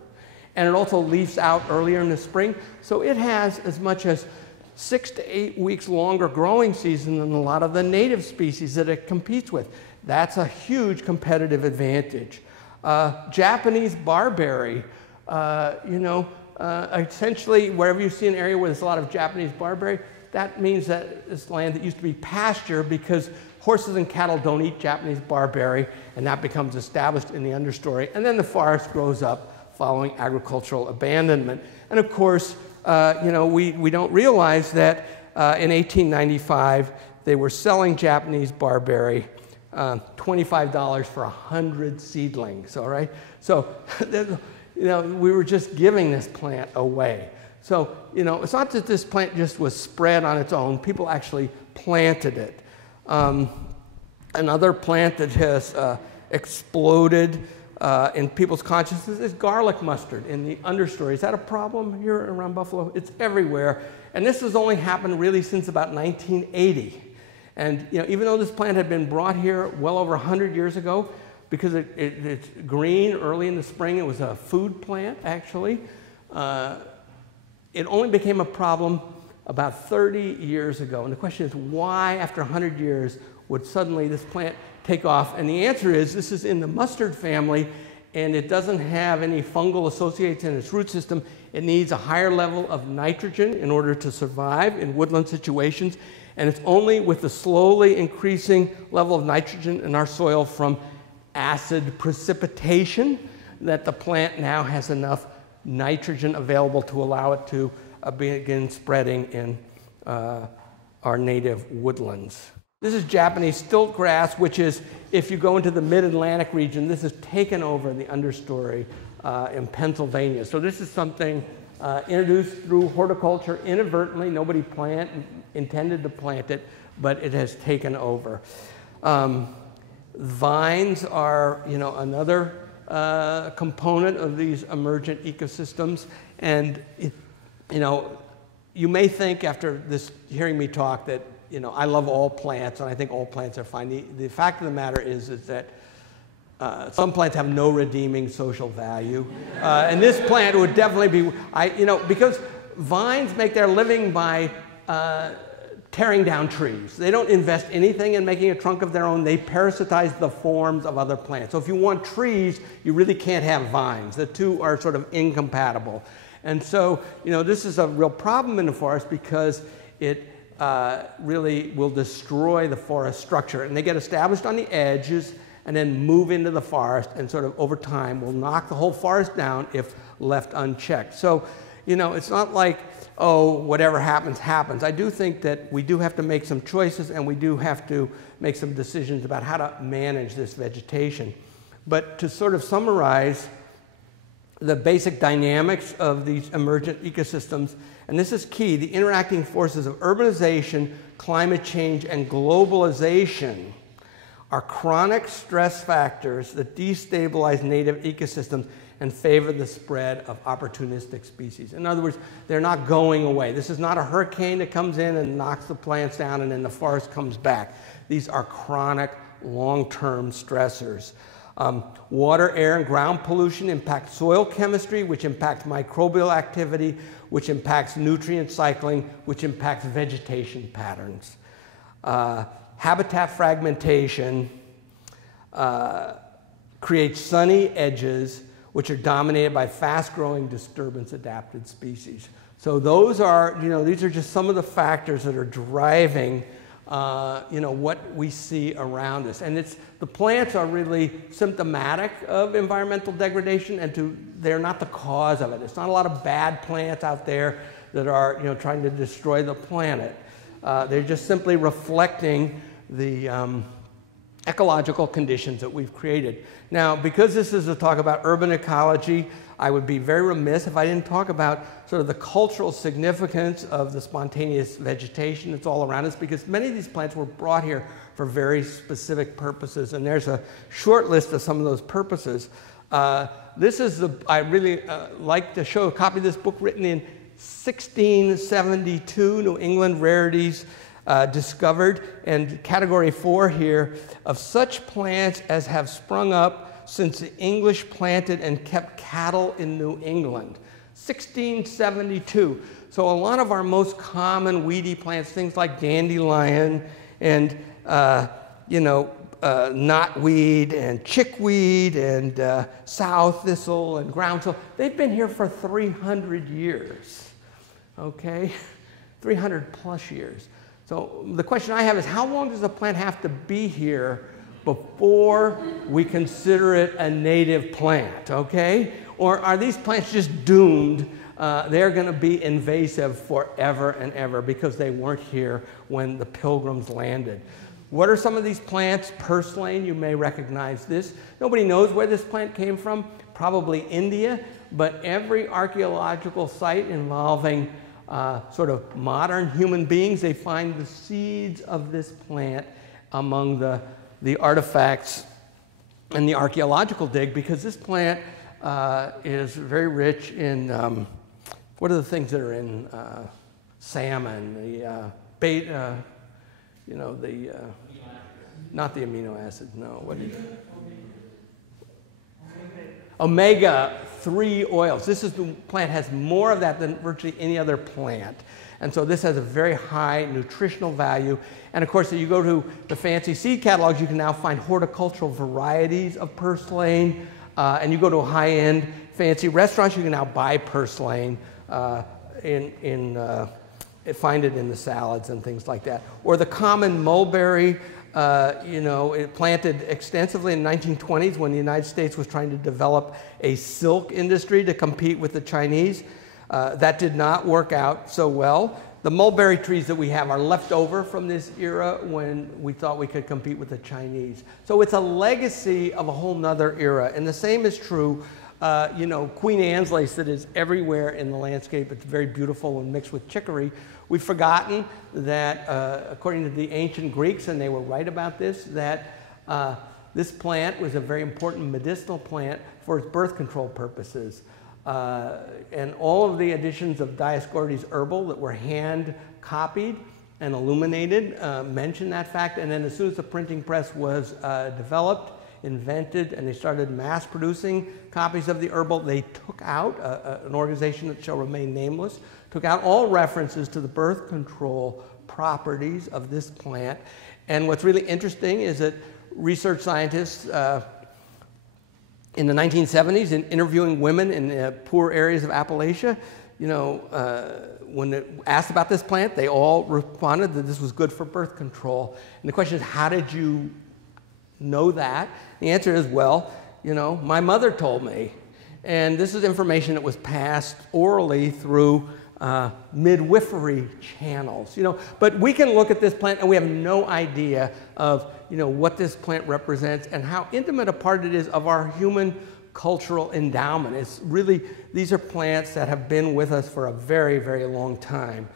And it also leaves out earlier in the spring. So it has as much as 6 to 8 weeks longer growing season than a lot of the native species that it competes with. That's a huge competitive advantage. Japanese barberry, essentially wherever you see an area where there's a lot of Japanese barberry, that means that it's land that used to be pasture because horses and cattle don't eat Japanese barberry, and that becomes established in the understory. And then the forest grows up following agricultural abandonment. And of course, we don't realize that in 1895, they were selling Japanese barberry $25 for 100 seedlings, all right? So, we were just giving this plant away. So, it's not that this plant just was spread on its own. People actually planted it. Another plant that has exploded in people's consciousness is garlic mustard in the understory. Is that a problem here around Buffalo? It's everywhere. And this has only happened really since about 1980. And even though this plant had been brought here well over 100 years ago, because it's green early in the spring, it was a food plant actually, it only became a problem about 30 years ago. And the question is, why after 100 years would suddenly this plant take off? And the answer is, this is in the mustard family, and it doesn't have any fungal associates in its root system. It needs a higher level of nitrogen in order to survive in woodland situations. And it's only with the slowly increasing level of nitrogen in our soil from acid precipitation that the plant now has enough nitrogen available to allow it to begin spreading in our native woodlands. This is Japanese stilt grass, which is, if you go into the mid-Atlantic region, this has taken over the understory in Pennsylvania. So this is something introduced through horticulture inadvertently. Nobody intended to plant it, but it has taken over. Vines are, another component of these emergent ecosystems. And, you may think after hearing me talk that, I love all plants, and I think all plants are fine. The fact of the matter is that some plants have no redeeming social value. And this plant would definitely be, because vines make their living by tearing down trees. They don't invest anything in making a trunk of their own. They parasitize the forms of other plants. So if you want trees, you really can't have vines. The two are sort of incompatible. And so, this is a real problem in the forest because it really will destroy the forest structure. And they get established on the edges and then move into the forest, and sort of over time will knock the whole forest down if left unchecked. So, it's not like, oh, whatever happens, happens. I do think that we do have to make some choices, and we do have to make some decisions about how to manage this vegetation. But to sort of summarize the basic dynamics of these emergent ecosystems, and this is key, the interacting forces of urbanization, climate change, and globalization are chronic stress factors that destabilize native ecosystems and favor the spread of opportunistic species. In other words, they're not going away. This is not a hurricane that comes in and knocks the plants down and then the forest comes back. These are chronic, long-term stressors. Water, air, and ground pollution impact soil chemistry, which impacts microbial activity, which impacts nutrient cycling, which impacts vegetation patterns. Habitat fragmentation creates sunny edges, which are dominated by fast-growing disturbance-adapted species. So those are, these are just some of the factors that are driving, what we see around us. And the plants are really symptomatic of environmental degradation, and they're not the cause of it. It's not a lot of bad plants out there that are, trying to destroy the planet. They're just simply reflecting the ecological conditions that we've created. Now, because this is a talk about urban ecology, I would be very remiss if I didn't talk about sort of the cultural significance of the spontaneous vegetation that's all around us, because many of these plants were brought here for very specific purposes, and there's a short list of some of those purposes. I really like to show a copy of this book written in 1672, New England Rarities discovered, and category 4 here, of such plants as have sprung up since the English planted and kept cattle in New England. 1672. So a lot of our most common weedy plants, things like dandelion and knotweed and chickweed and sow thistle and groundsel, they've been here for 300 years, okay? 300 plus years. So the question I have is, how long does a plant have to be here before we consider it a native plant, okay? Or are these plants just doomed? They're going to be invasive forever and ever because they weren't here when the Pilgrims landed. What are some of these plants? Purslane, you may recognize this. Nobody knows where this plant came from, probably India, but every archaeological site involving sort of modern human beings, they find the seeds of this plant among the artifacts and the archaeological dig, because this plant is very rich in, what are the things that are in salmon, the bait, not the amino acids, no, what is it? Omega-3 oils. The plant has more of that than virtually any other plant. And so this has a very high nutritional value. And of course, if you go to the fancy seed catalogs, you can now find horticultural varieties of purslane. And you go to a high-end fancy restaurants, you can now buy purslane, find it in the salads and things like that. Or the common mulberry, it planted extensively in the 1920s when the United States was trying to develop a silk industry to compete with the Chinese. That did not work out so well. The mulberry trees that we have are left over from this era when we thought we could compete with the Chinese. So it's a legacy of a whole nother era. And the same is true, Queen Anne's lace that is everywhere in the landscape. It's very beautiful and mixed with chicory. We've forgotten that, according to the ancient Greeks, and they were right about this, that this plant was a very important medicinal plant for its birth control purposes. And all of the editions of Dioscorides Herbal that were hand copied and illuminated mention that fact. And then as soon as the printing press was developed, invented, and they started mass producing copies of the herbal, they took out, an organization that shall remain nameless, took out all references to the birth control properties of this plant. And what's really interesting is that research scientists in the 1970s, in interviewing women in poor areas of Appalachia, when asked about this plant, they all responded that this was good for birth control. And the question is, how did you know that? The answer is, well, my mother told me. And this is information that was passed orally through midwifery channels. But we can look at this plant and we have no idea of what this plant represents and how intimate a part it is of our human cultural endowment. It's really, these are plants that have been with us for a very, very long time.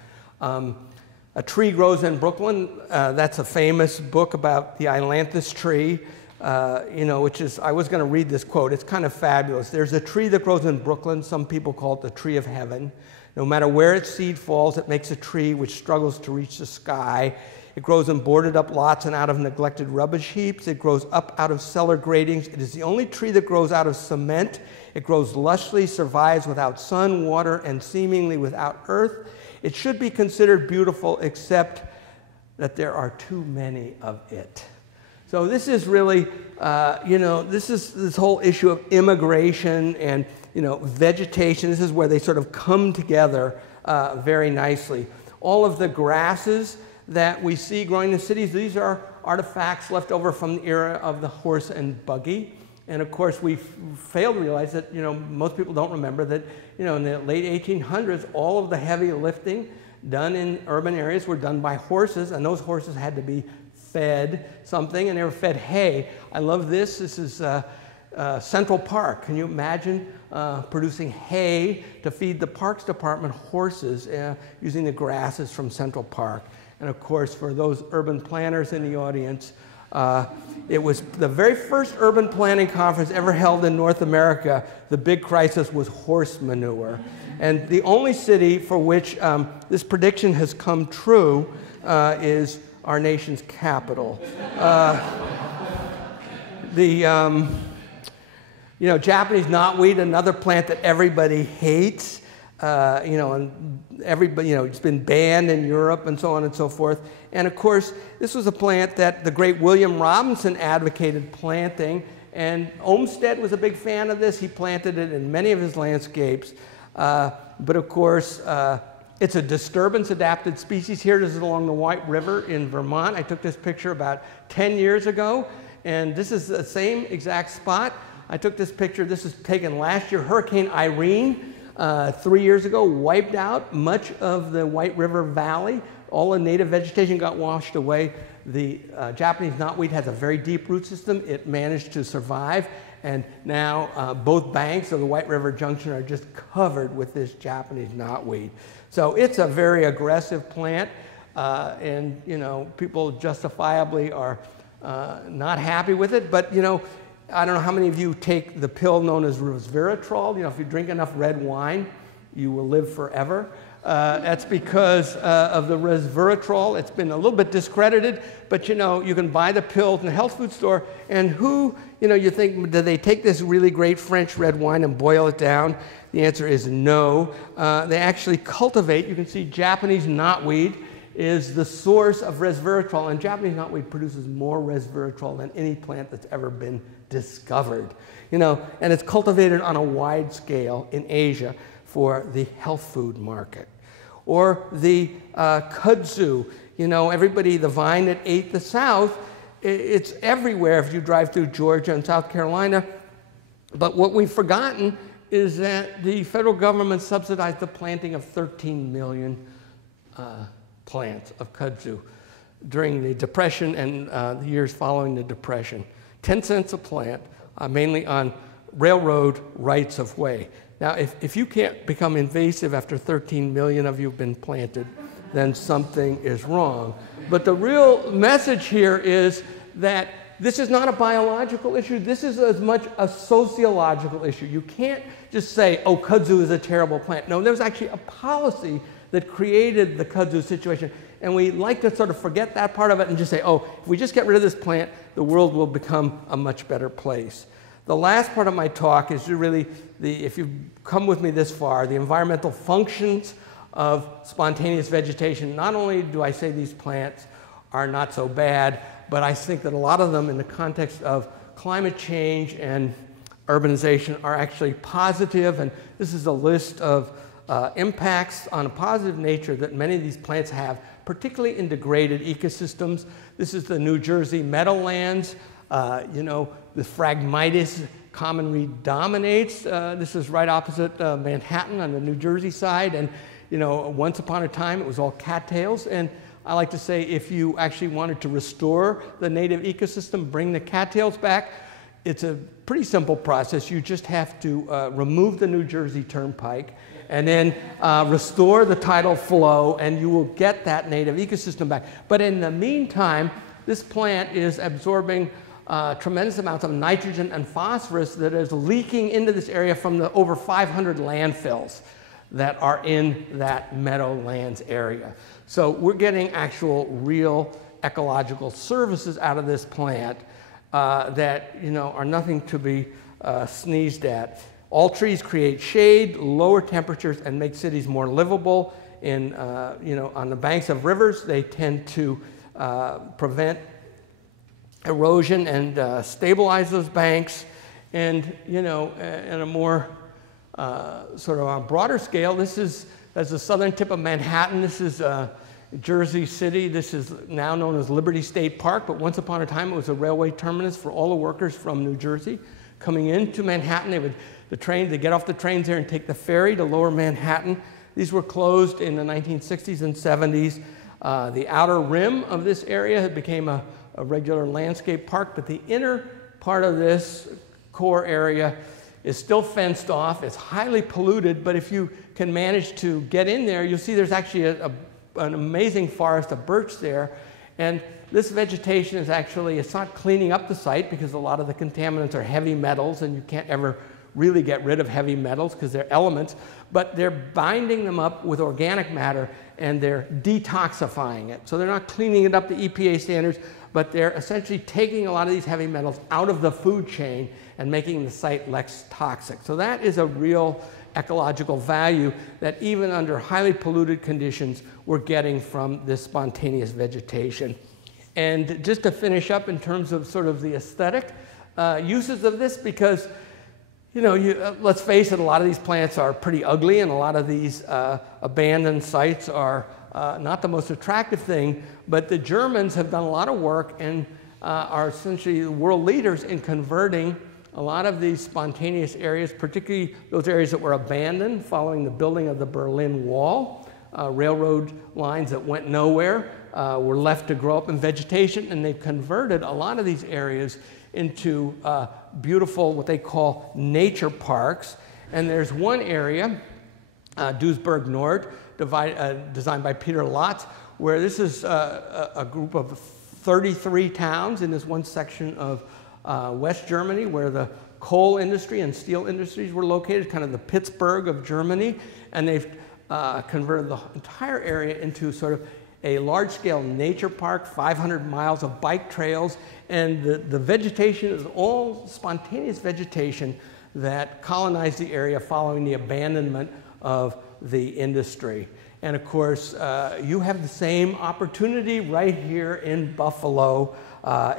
A tree grows in Brooklyn. That's a famous book about the ailanthus tree, which is, I was going to read this quote. It's kind of fabulous. There's a tree that grows in Brooklyn. Some people call it the tree of heaven. No matter where its seed falls, it makes a tree which struggles to reach the sky. It grows in boarded up lots and out of neglected rubbish heaps. It grows up out of cellar gratings. It is the only tree that grows out of cement. It grows lushly, survives without sun, water, and seemingly without earth. It should be considered beautiful, except that there are too many of it. So this is really, this whole issue of immigration and, vegetation. This is where they sort of come together very nicely. All of the grasses that we see growing in cities, these are artifacts left over from the era of the horse and buggy. And of course, we fail to realize that, most people don't remember that, in the late 1800s, all of the heavy lifting done in urban areas were done by horses, and those horses had to be fed something, and they were fed hay. I love this. This is Central Park. Can you imagine producing hay to feed the Parks Department horses using the grasses from Central Park? And of course, for those urban planners in the audience, it was the very first urban planning conference ever held in North America. The big crisis was horse manure. And the only city for which this prediction has come true is our nation's capital. Japanese knotweed, another plant that everybody hates. And everybody, it's been banned in Europe and so on and so forth. And of course, this was a plant that the great William Robinson advocated planting, and Olmsted was a big fan of this. He planted it in many of his landscapes. But of course, it's a disturbance-adapted species. Here, this is along the White River in Vermont. I took this picture about 10 years ago, and this is the same exact spot. I took this picture. This was taken last year. Hurricane Irene, 3 years ago, wiped out much of the White River Valley. All the native vegetation got washed away. The Japanese knotweed has a very deep root system. It managed to survive, and now both banks of the White River Junction are just covered with this Japanese knotweed. So it's a very aggressive plant, and people justifiably are not happy with it. But I don't know how many of you take the pill known as resveratrol. If you drink enough red wine, you will live forever. That's because of the resveratrol. It's been a little bit discredited, but you can buy the pill in the health food store. And you think, do they take this really great French red wine and boil it down? The answer is no. They actually cultivate. You can see Japanese knotweed is the source of resveratrol, and Japanese knotweed produces more resveratrol than any plant that's ever been discovered. And it's cultivated on a wide scale in Asia for the health food market. Or the kudzu, the vine that ate the South, it's everywhere if you drive through Georgia and South Carolina. But what we've forgotten is that the federal government subsidized the planting of 13 million plants of kudzu during the Depression and the years following the Depression. 10 cents a plant, mainly on railroad rights of way. Now, if you can't become invasive after 13 million of you have been planted, then something is wrong. But the real message here is that this is not a biological issue. This is as much a sociological issue. You can't just say, oh, kudzu is a terrible plant. No, there's actually a policy that created the kudzu situation. And we like to sort of forget that part of it and just say, oh, if we just get rid of this plant, the world will become a much better place. The last part of my talk is really, if you've come with me this far, the environmental functions of spontaneous vegetation. Not only do I say these plants are not so bad, but I think that a lot of them in the context of climate change and urbanization are actually positive. And this is a list of impacts on a positive nature that many of these plants have, particularly in degraded ecosystems. This is the New Jersey meadowlands. The Phragmites common reed dominates. This is right opposite Manhattan on the New Jersey side. And, once upon a time, it was all cattails. And I like to say if you actually wanted to restore the native ecosystem, bring the cattails back, it's a pretty simple process. You just have to remove the New Jersey Turnpike and then restore the tidal flow, and you will get that native ecosystem back. But in the meantime, this plant is absorbing tremendous amounts of nitrogen and phosphorus that is leaking into this area from the over 500 landfills that are in that meadowlands area. So we're getting actual real ecological services out of this plant that are nothing to be sneezed at. All trees create shade, lower temperatures, and make cities more livable. On the banks of rivers, they tend to prevent erosion and stabilize those banks. And in a more sort of on a broader scale, that's the southern tip of Manhattan. This is Jersey City. This is now known as Liberty State Park, but once upon a time it was a railway terminus for all the workers from New Jersey coming into Manhattan. They'd get off the trains there and take the ferry to lower Manhattan. These were closed in the 1960s and 70s. The outer rim of this area became a regular landscape park, but the inner part of this core area is still fenced off. It's highly polluted, but if you can manage to get in there, you'll see there's actually an amazing forest of birch there. And this vegetation is actually, it's not cleaning up the site because a lot of the contaminants are heavy metals, and you can't ever really get rid of heavy metals because they're elements, but they're binding them up with organic matter and they're detoxifying it. So they're not cleaning it up to EPA standards, but they're essentially taking a lot of these heavy metals out of the food chain and making the site less toxic. So that is a real ecological value that even under highly polluted conditions we're getting from this spontaneous vegetation. And just to finish up in terms of sort of the aesthetic uses of this, because let's face it, a lot of these plants are pretty ugly, and a lot of these abandoned sites are not the most attractive thing, but the Germans have done a lot of work and are essentially the world leaders in converting a lot of these spontaneous areas, particularly those areas that were abandoned following the building of the Berlin Wall. Railroad lines that went nowhere were left to grow up in vegetation, and they've converted a lot of these areas into beautiful, what they call nature parks. And there's one area, Duisburg Nord, designed by Peter Lotz, where this is a group of 33 towns in this one section of West Germany, where the coal industry and steel industries were located, kind of the Pittsburgh of Germany. And they've converted the entire area into sort of a large-scale nature park, 500 miles of bike trails, and the vegetation is all spontaneous vegetation that colonized the area following the abandonment of the industry. And of course, you have the same opportunity right here in Buffalo,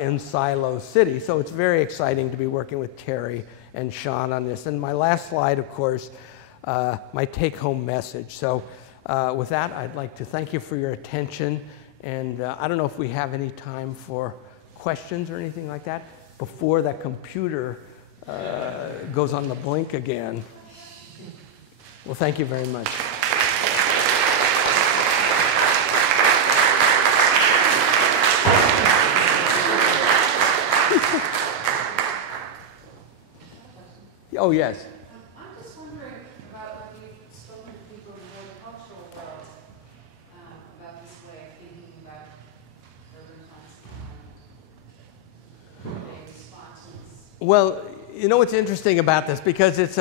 in Silo City. So it's very exciting to be working with Terry and Sean on this. And my last slide, of course, my take-home message. So with that, I'd like to thank you for your attention. And I don't know if we have any time for questions or anything like that before that computer goes on the blink again. Well, thank you very much. Oh, yes. I'm just wondering about when you've spoken to people in the horticultural world about this way of thinking about urban responses. Well, you know what's interesting about this, because it's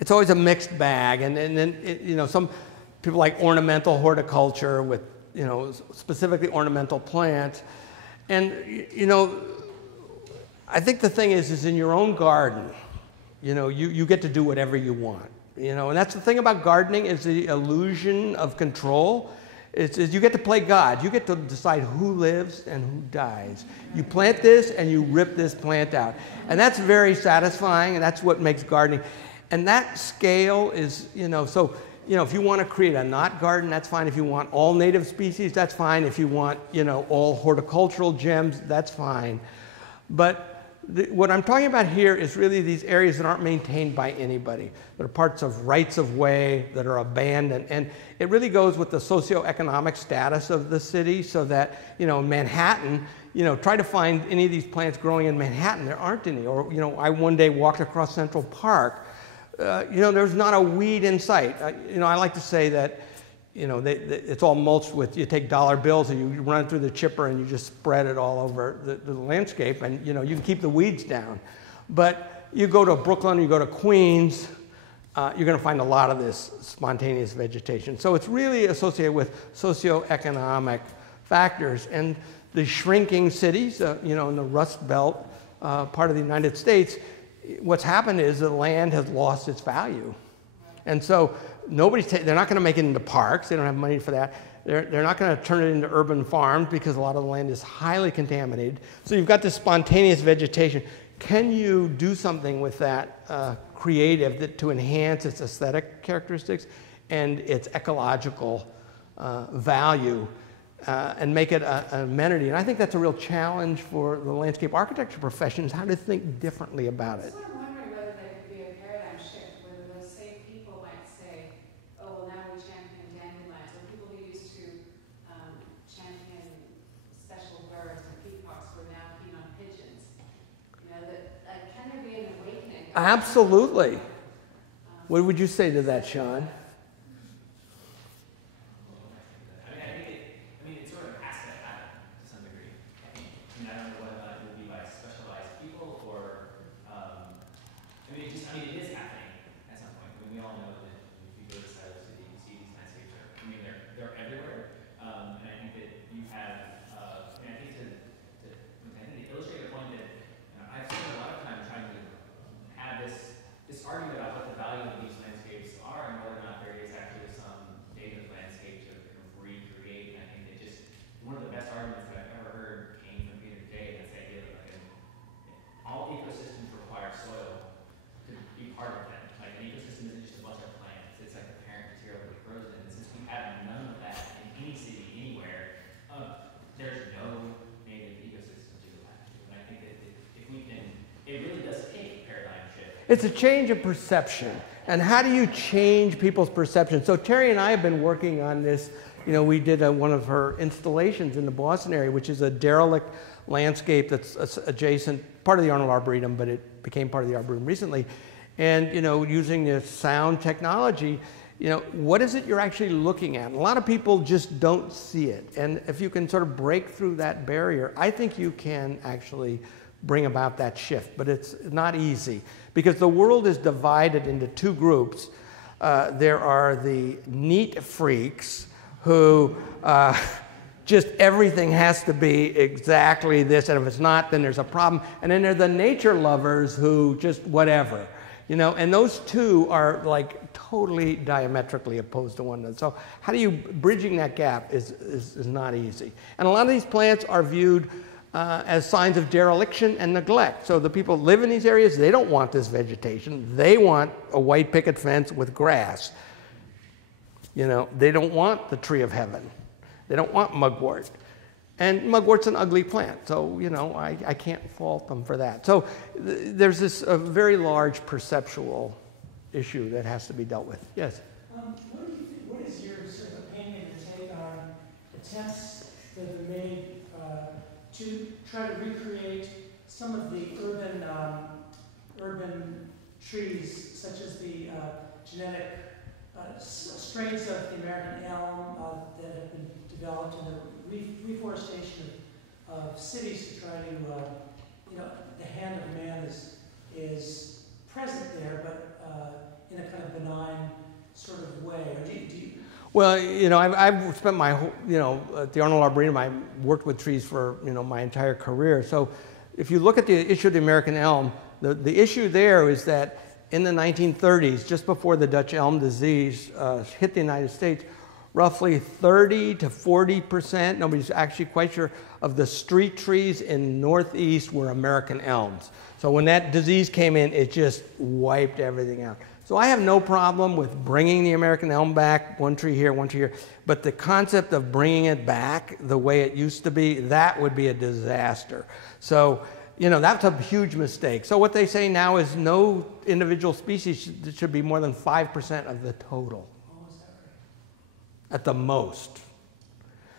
it's always a mixed bag, and then some people like ornamental horticulture with specifically ornamental plants, and I think the thing is in your own garden, you get to do whatever you want, and that's the thing about gardening, is the illusion of control. It's you get to play God. You get to decide who lives and who dies. You plant this and you rip this plant out. And that's very satisfying, and that's what makes gardening. And that scale is, if you want to create a knot garden, that's fine. If you want all native species, that's fine. If you want, all horticultural gems, that's fine. But what I'm talking about here is really these areas that aren't maintained by anybody. That are parts of rights of way that are abandoned. And it really goes with the socioeconomic status of the city, so that, Manhattan, try to find any of these plants growing in Manhattan. There aren't any. Or, I one day walked across Central Park you know, there's not a weed in sight. You know, I like to say that, you know, it's all mulched with, you take dollar bills and you run it through the chipper and you just spread it all over the landscape, and, you know, you can keep the weeds down. But you go to Brooklyn, you go to Queens, you're going to find a lot of this spontaneous vegetation. So it's really associated with socioeconomic factors. And the shrinking cities, you know, in the Rust Belt part of the United States, what's happened is the land has lost its value. And so they're not going to make it into parks. They don't have money for that. They're not going to turn it into urban farms because a lot of the land is highly contaminated. So you've got this spontaneous vegetation. Can you do something with that creative to enhance its aesthetic characteristics and its ecological value and make it an amenity? And I think that's a real challenge for the landscape architecture professions, how to think differently about it. So I'm wondering whether there could be a paradigm shift, whether those same people might say, oh, well, now we champion dandelions, or people who used to champion special birds and peacocks were now keen on pigeons. You know, that can there be an awakening? Absolutely. What would you say to that, Sean? It's a change of perception. And how do you change people's perception? So Terry and I have been working on this. You know, we did one of her installations in the Boston area, which is a derelict landscape that's adjacent, part of the Arnold Arboretum, but it became part of the Arboretum recently. And, you know, using the sound technology, you know, what is it you're actually looking at? And a lot of people just don't see it. And if you can sort of break through that barrier, I think you can actually bring about that shift. But it's not easy, because the world is divided into two groups. There are the neat freaks who just everything has to be exactly this, and if it's not, then there's a problem. And then there are the nature lovers who just whatever, you know, and those two are like totally diametrically opposed to one another. So how do you, bridging that gap is not easy. And a lot of these plants are viewed as signs of dereliction and neglect. So the people who live in these areas, they don't want this vegetation. They want a white picket fence with grass. You know, they don't want the tree of heaven. They don't want mugwort. And mugwort's an ugly plant, so, you know, I can't fault them for that. So there's this very large perceptual issue that has to be dealt with. Yes? What do you think, what is your sort of opinion or take on attempts that have been made to try to recreate some of the urban trees, such as the genetic strains of the American elm that have been developed, and the reforestation of cities to try to, you know, the hand of man is present there, but in a kind of benign sort of way. Or do you Well, you know, I've spent my whole, you know, at the Arnold Arboretum, I worked with trees for, you know, my entire career. So if you look at the issue of the American elm, the issue there is that in the 1930s, just before the Dutch elm disease hit the United States, roughly 30 to 40%, nobody's actually quite sure, of the street trees in Northeast were American elms. So when that disease came in, it just wiped everything out. So I have no problem with bringing the American elm back, one tree here, one tree here, but the concept of bringing it back the way it used to be, that would be a disaster. So, you know, that's a huge mistake. So what they say now is no individual species should be more than 5% of the total. At the most.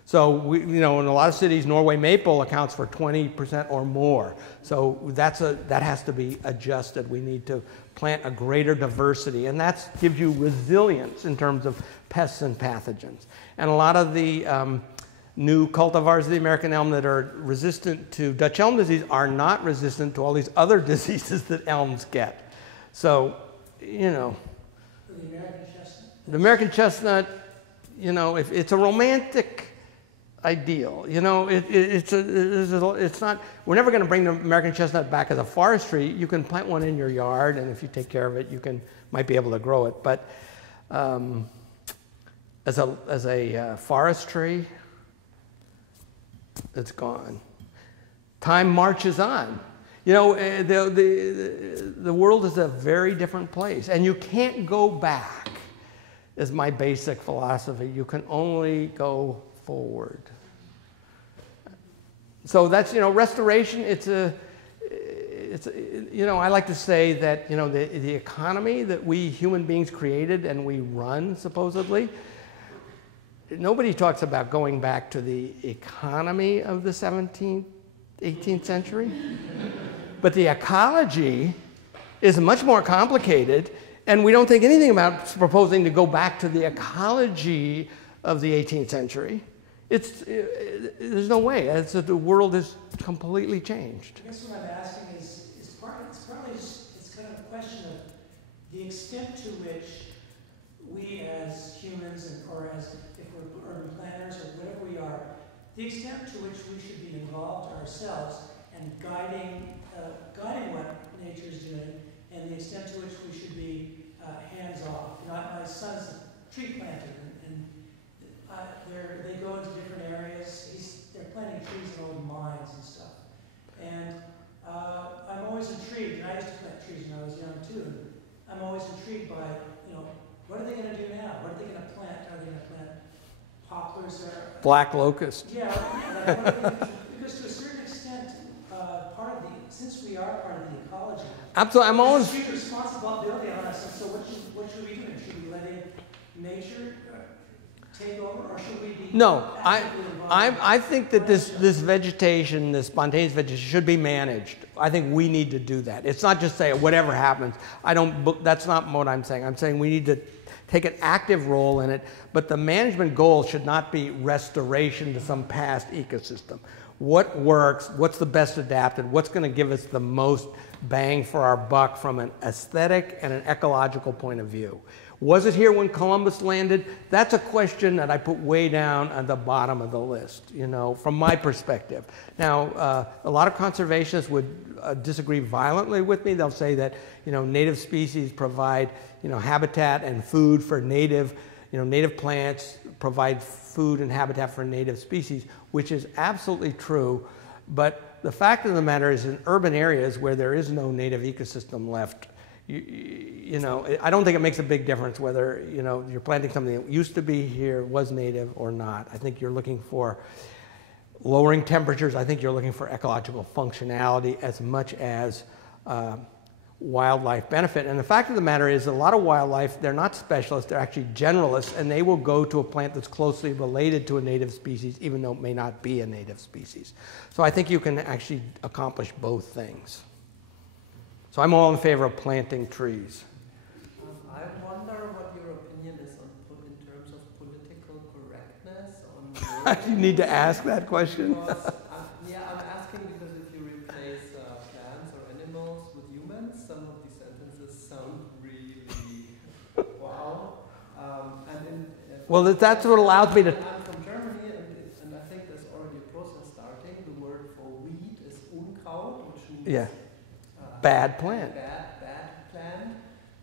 So we, you know, in a lot of cities, Norway maple accounts for 20% or more. So that has to be adjusted. We need to plant a greater diversity, and that gives you resilience in terms of pests and pathogens. And a lot of the new cultivars of the American elm that are resistant to Dutch elm disease are not resistant to all these other diseases that elms get. So, you know, the American chestnut, you know, if it's a romantic ideal, you know, it's not, we're never going to bring the American chestnut back as a forest tree. You can plant one in your yard, and if you take care of it, you might be able to grow it. But as a forest tree, it's gone. Time marches on. You know, the world is a very different place, and you can't go back, is my basic philosophy. You can only go forward. So that's, you know, restoration, you know, I like to say that, you know, the economy that we human beings created and we run, supposedly, nobody talks about going back to the economy of the 17th, 18th century. But the ecology is much more complicated, and we don't think anything about proposing to go back to the ecology of the 18th century. There's no way. The world is completely changed. I guess what I'm asking is it's kind of a question of the extent to which we as humans, or as if we're urban planners or whatever we are, the extent to which we should be involved ourselves and guiding what nature is doing, and the extent to which we should be hands-off. You know, my son's a tree planter, and they go into different areas. They're planting trees in old mines and stuff. And I'm always intrigued, and I used to plant trees when I was young too. And I'm always intrigued by, you know, what are they going to do now? What are they going to plant? Are they going to plant poplars or black locust? Yeah, because to a certain extent, since we are part of the ecology, absolutely, I'm always there's a responsibility on us. So what should we do? Should we let nature take over, or should we be? No, I think that this vegetation, this spontaneous vegetation, should be managed. I think we need to do that. It's not just say whatever happens. That's not what I'm saying. I'm saying we need to take an active role in it, but the management goal should not be restoration to some past ecosystem. What works? What's the best adapted? What's going to give us the most bang for our buck from an aesthetic and an ecological point of view? Was it here when Columbus landed? That's a question that I put way down at the bottom of the list, you know, from my perspective. Now, a lot of conservationists would disagree violently with me. They'll say that, you know, native species provide, you know, habitat and food for native plants, provide food and habitat for native species, which is absolutely true. But the fact of the matter is, in urban areas where there is no native ecosystem left, you know, I don't think it makes a big difference whether, you know, you're planting something that used to be here, was native or not. I think you're looking for lowering temperatures. I think you're looking for ecological functionality as much as wildlife benefit. And the fact of the matter is, a lot of wildlife, they're not specialists, they're actually generalists, and they will go to a plant that's closely related to a native species, even though it may not be a native species. So I think you can actually accomplish both things. So I'm all in favor of planting trees. I wonder what your opinion is in terms of political correctness. You need to ask that question. Because, I'm asking because if you replace plants or animals with humans, some of these sentences sound really wow. Well, that's what allows me to. I'm from Germany, and I think there's already a process starting. The word for weed is Unkraut, which means bad plant. Bad plant.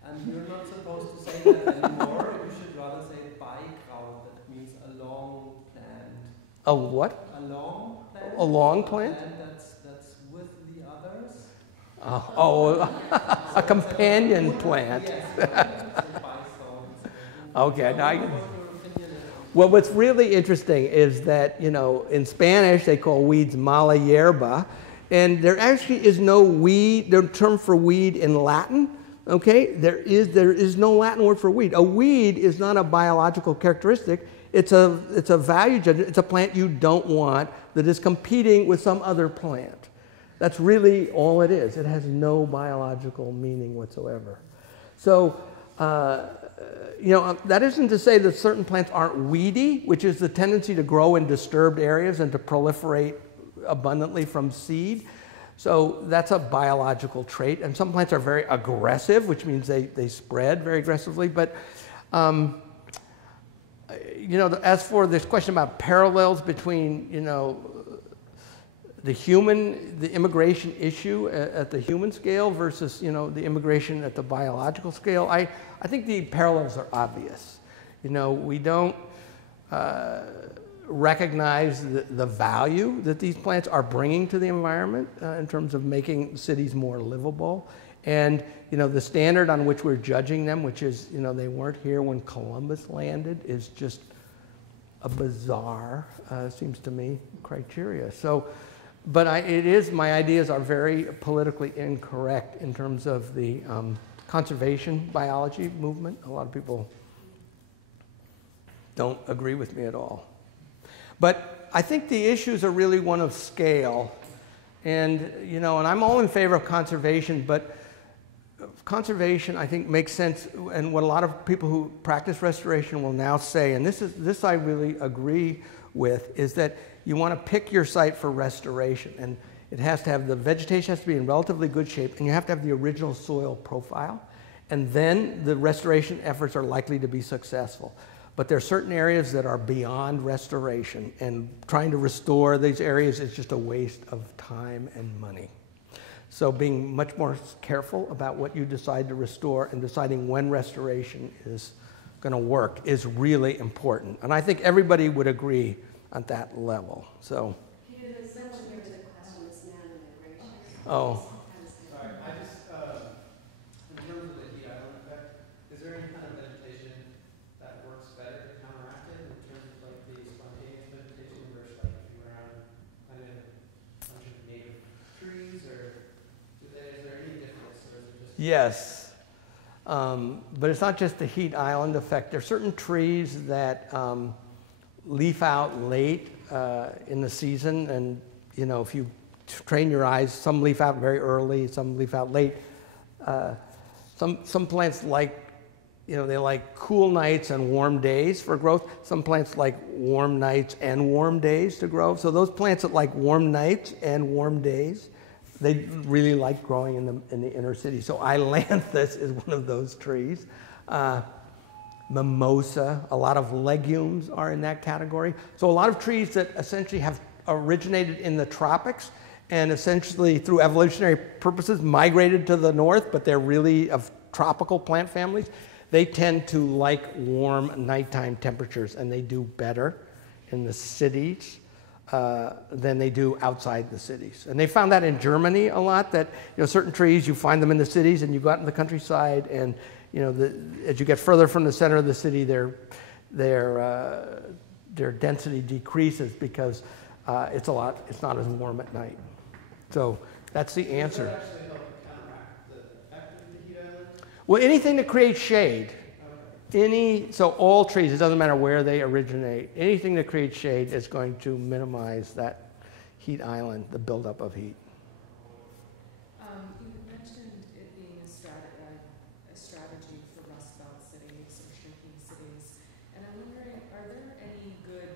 And you're not supposed to say that anymore. You should rather say Beikraut. That means a long plant. A what? A long plant. A long plant? That's with the others. A companion plant. Yes. Okay. Now well, what's really interesting is that, you know, in Spanish they call weeds mala hierba, and there actually is no weed, the term for weed in Latin, okay? There is no Latin word for weed. A weed is not a biological characteristic, It's a value judgment. It's a plant you don't want that is competing with some other plant. That's really all it is. It has no biological meaning whatsoever. So, that isn't to say that certain plants aren't weedy, which is the tendency to grow in disturbed areas and to proliferate abundantly from seed. So that's a biological trait. And some plants are very aggressive, which means they spread very aggressively. But, as for this question about parallels between, the immigration issue at the human scale versus, the immigration at the biological scale, I think the parallels are obvious. We don't recognize the value that these plants are bringing to the environment in terms of making cities more livable. And, the standard on which we're judging them, which is, they weren't here when Columbus landed, is just a bizarre, seems to me, criteria. So, but my ideas are very politically incorrect in terms of the conservation biology movement. A lot of people don't agree with me at all. But I think the issues are really one of scale. And, and I'm all in favor of conservation, but conservation, I think, makes sense. And what a lot of people who practice restoration will now say, and this I really agree with, is that you want to pick your site for restoration. And it has to have, the vegetation has to be in relatively good shape, and you have to have the original soil profile. And then the restoration efforts are likely to be successful. But there are certain areas that are beyond restoration, and trying to restore these areas is just a waste of time and money. So being much more careful about what you decide to restore and deciding when restoration is going to work is really important. And I think everybody would agree on that level. So. Peter, there's someone here with a question that's non-immigration. Oh. Sorry, I just, in terms of the heat island effect, is there any kind of vegetation that works better to counteract it in terms of like the spontaneous vegetation versus like if you were around kind of a bunch of native trees, or is there any difference, or is it just? Yes. But it's not just the heat island effect. There are certain trees that leaf out late in the season, and if you train your eyes, some leaf out very early, some leaf out late. Some plants like, they like cool nights and warm days for growth. Some plants like warm nights and warm days to grow. So those plants that like warm nights and warm days, they really like growing in the inner city. So Ailanthus is one of those trees. Mimosa, a lot of legumes are in that category. So a lot of trees that essentially have originated in the tropics and essentially through evolutionary purposes migrated to the north, but they're really of tropical plant families. They tend to like warm nighttime temperatures, and they do better in the cities than they do outside the cities. And they found that in Germany a lot, that certain trees, you find them in the cities and you go out in the countryside, and as you get further from the center of the city, their density decreases because it's not as warm at night. So that's the answer. Does that actually help counteract the effect of the heat island? Well, anything that creates shade. So all trees, it doesn't matter where they originate, anything that creates shade is going to minimize that heat island, the buildup of heat. You mentioned it being a strategy for Rust Belt cities or shrinking cities, and I'm wondering, are there any good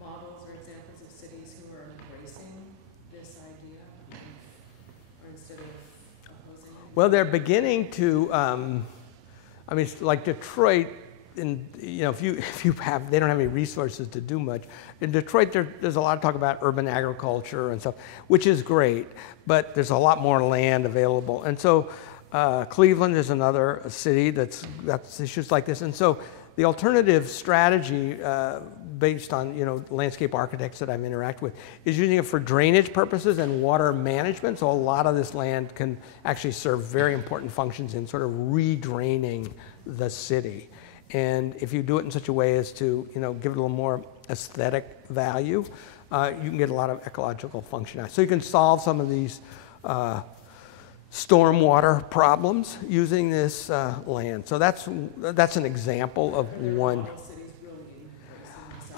models or examples of cities who are embracing this idea, or instead of opposing it? Well, they're beginning to. Like Detroit, if you have, they don't have any resources to do much. In Detroit, there's a lot of talk about urban agriculture and stuff, which is great, but there's a lot more land available. And so Cleveland is another city that's issues like this. And so the alternative strategy based on landscape architects that I've interacted with is using it for drainage purposes and water management. So a lot of this land can actually serve very important functions in sort of redraining the city. And if you do it in such a way as to give it a little more aesthetic value, you can get a lot of ecological functionality. So you can solve some of these stormwater problems using this land. So that's an example of one.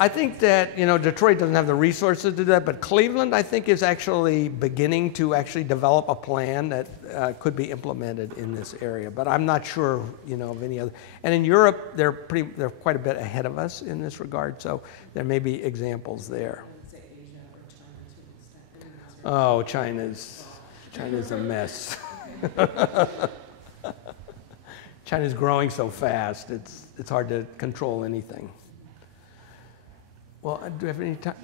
I think that, Detroit doesn't have the resources to do that, but Cleveland, I think, is actually beginning to actually develop a plan that could be implemented in this area. But I'm not sure, of any other. And in Europe, they're quite a bit ahead of us in this regard, so there may be examples there. I would say Asia or China to an extent. Oh, China's a mess. China's growing so fast, it's hard to control anything. Well, do you have any time?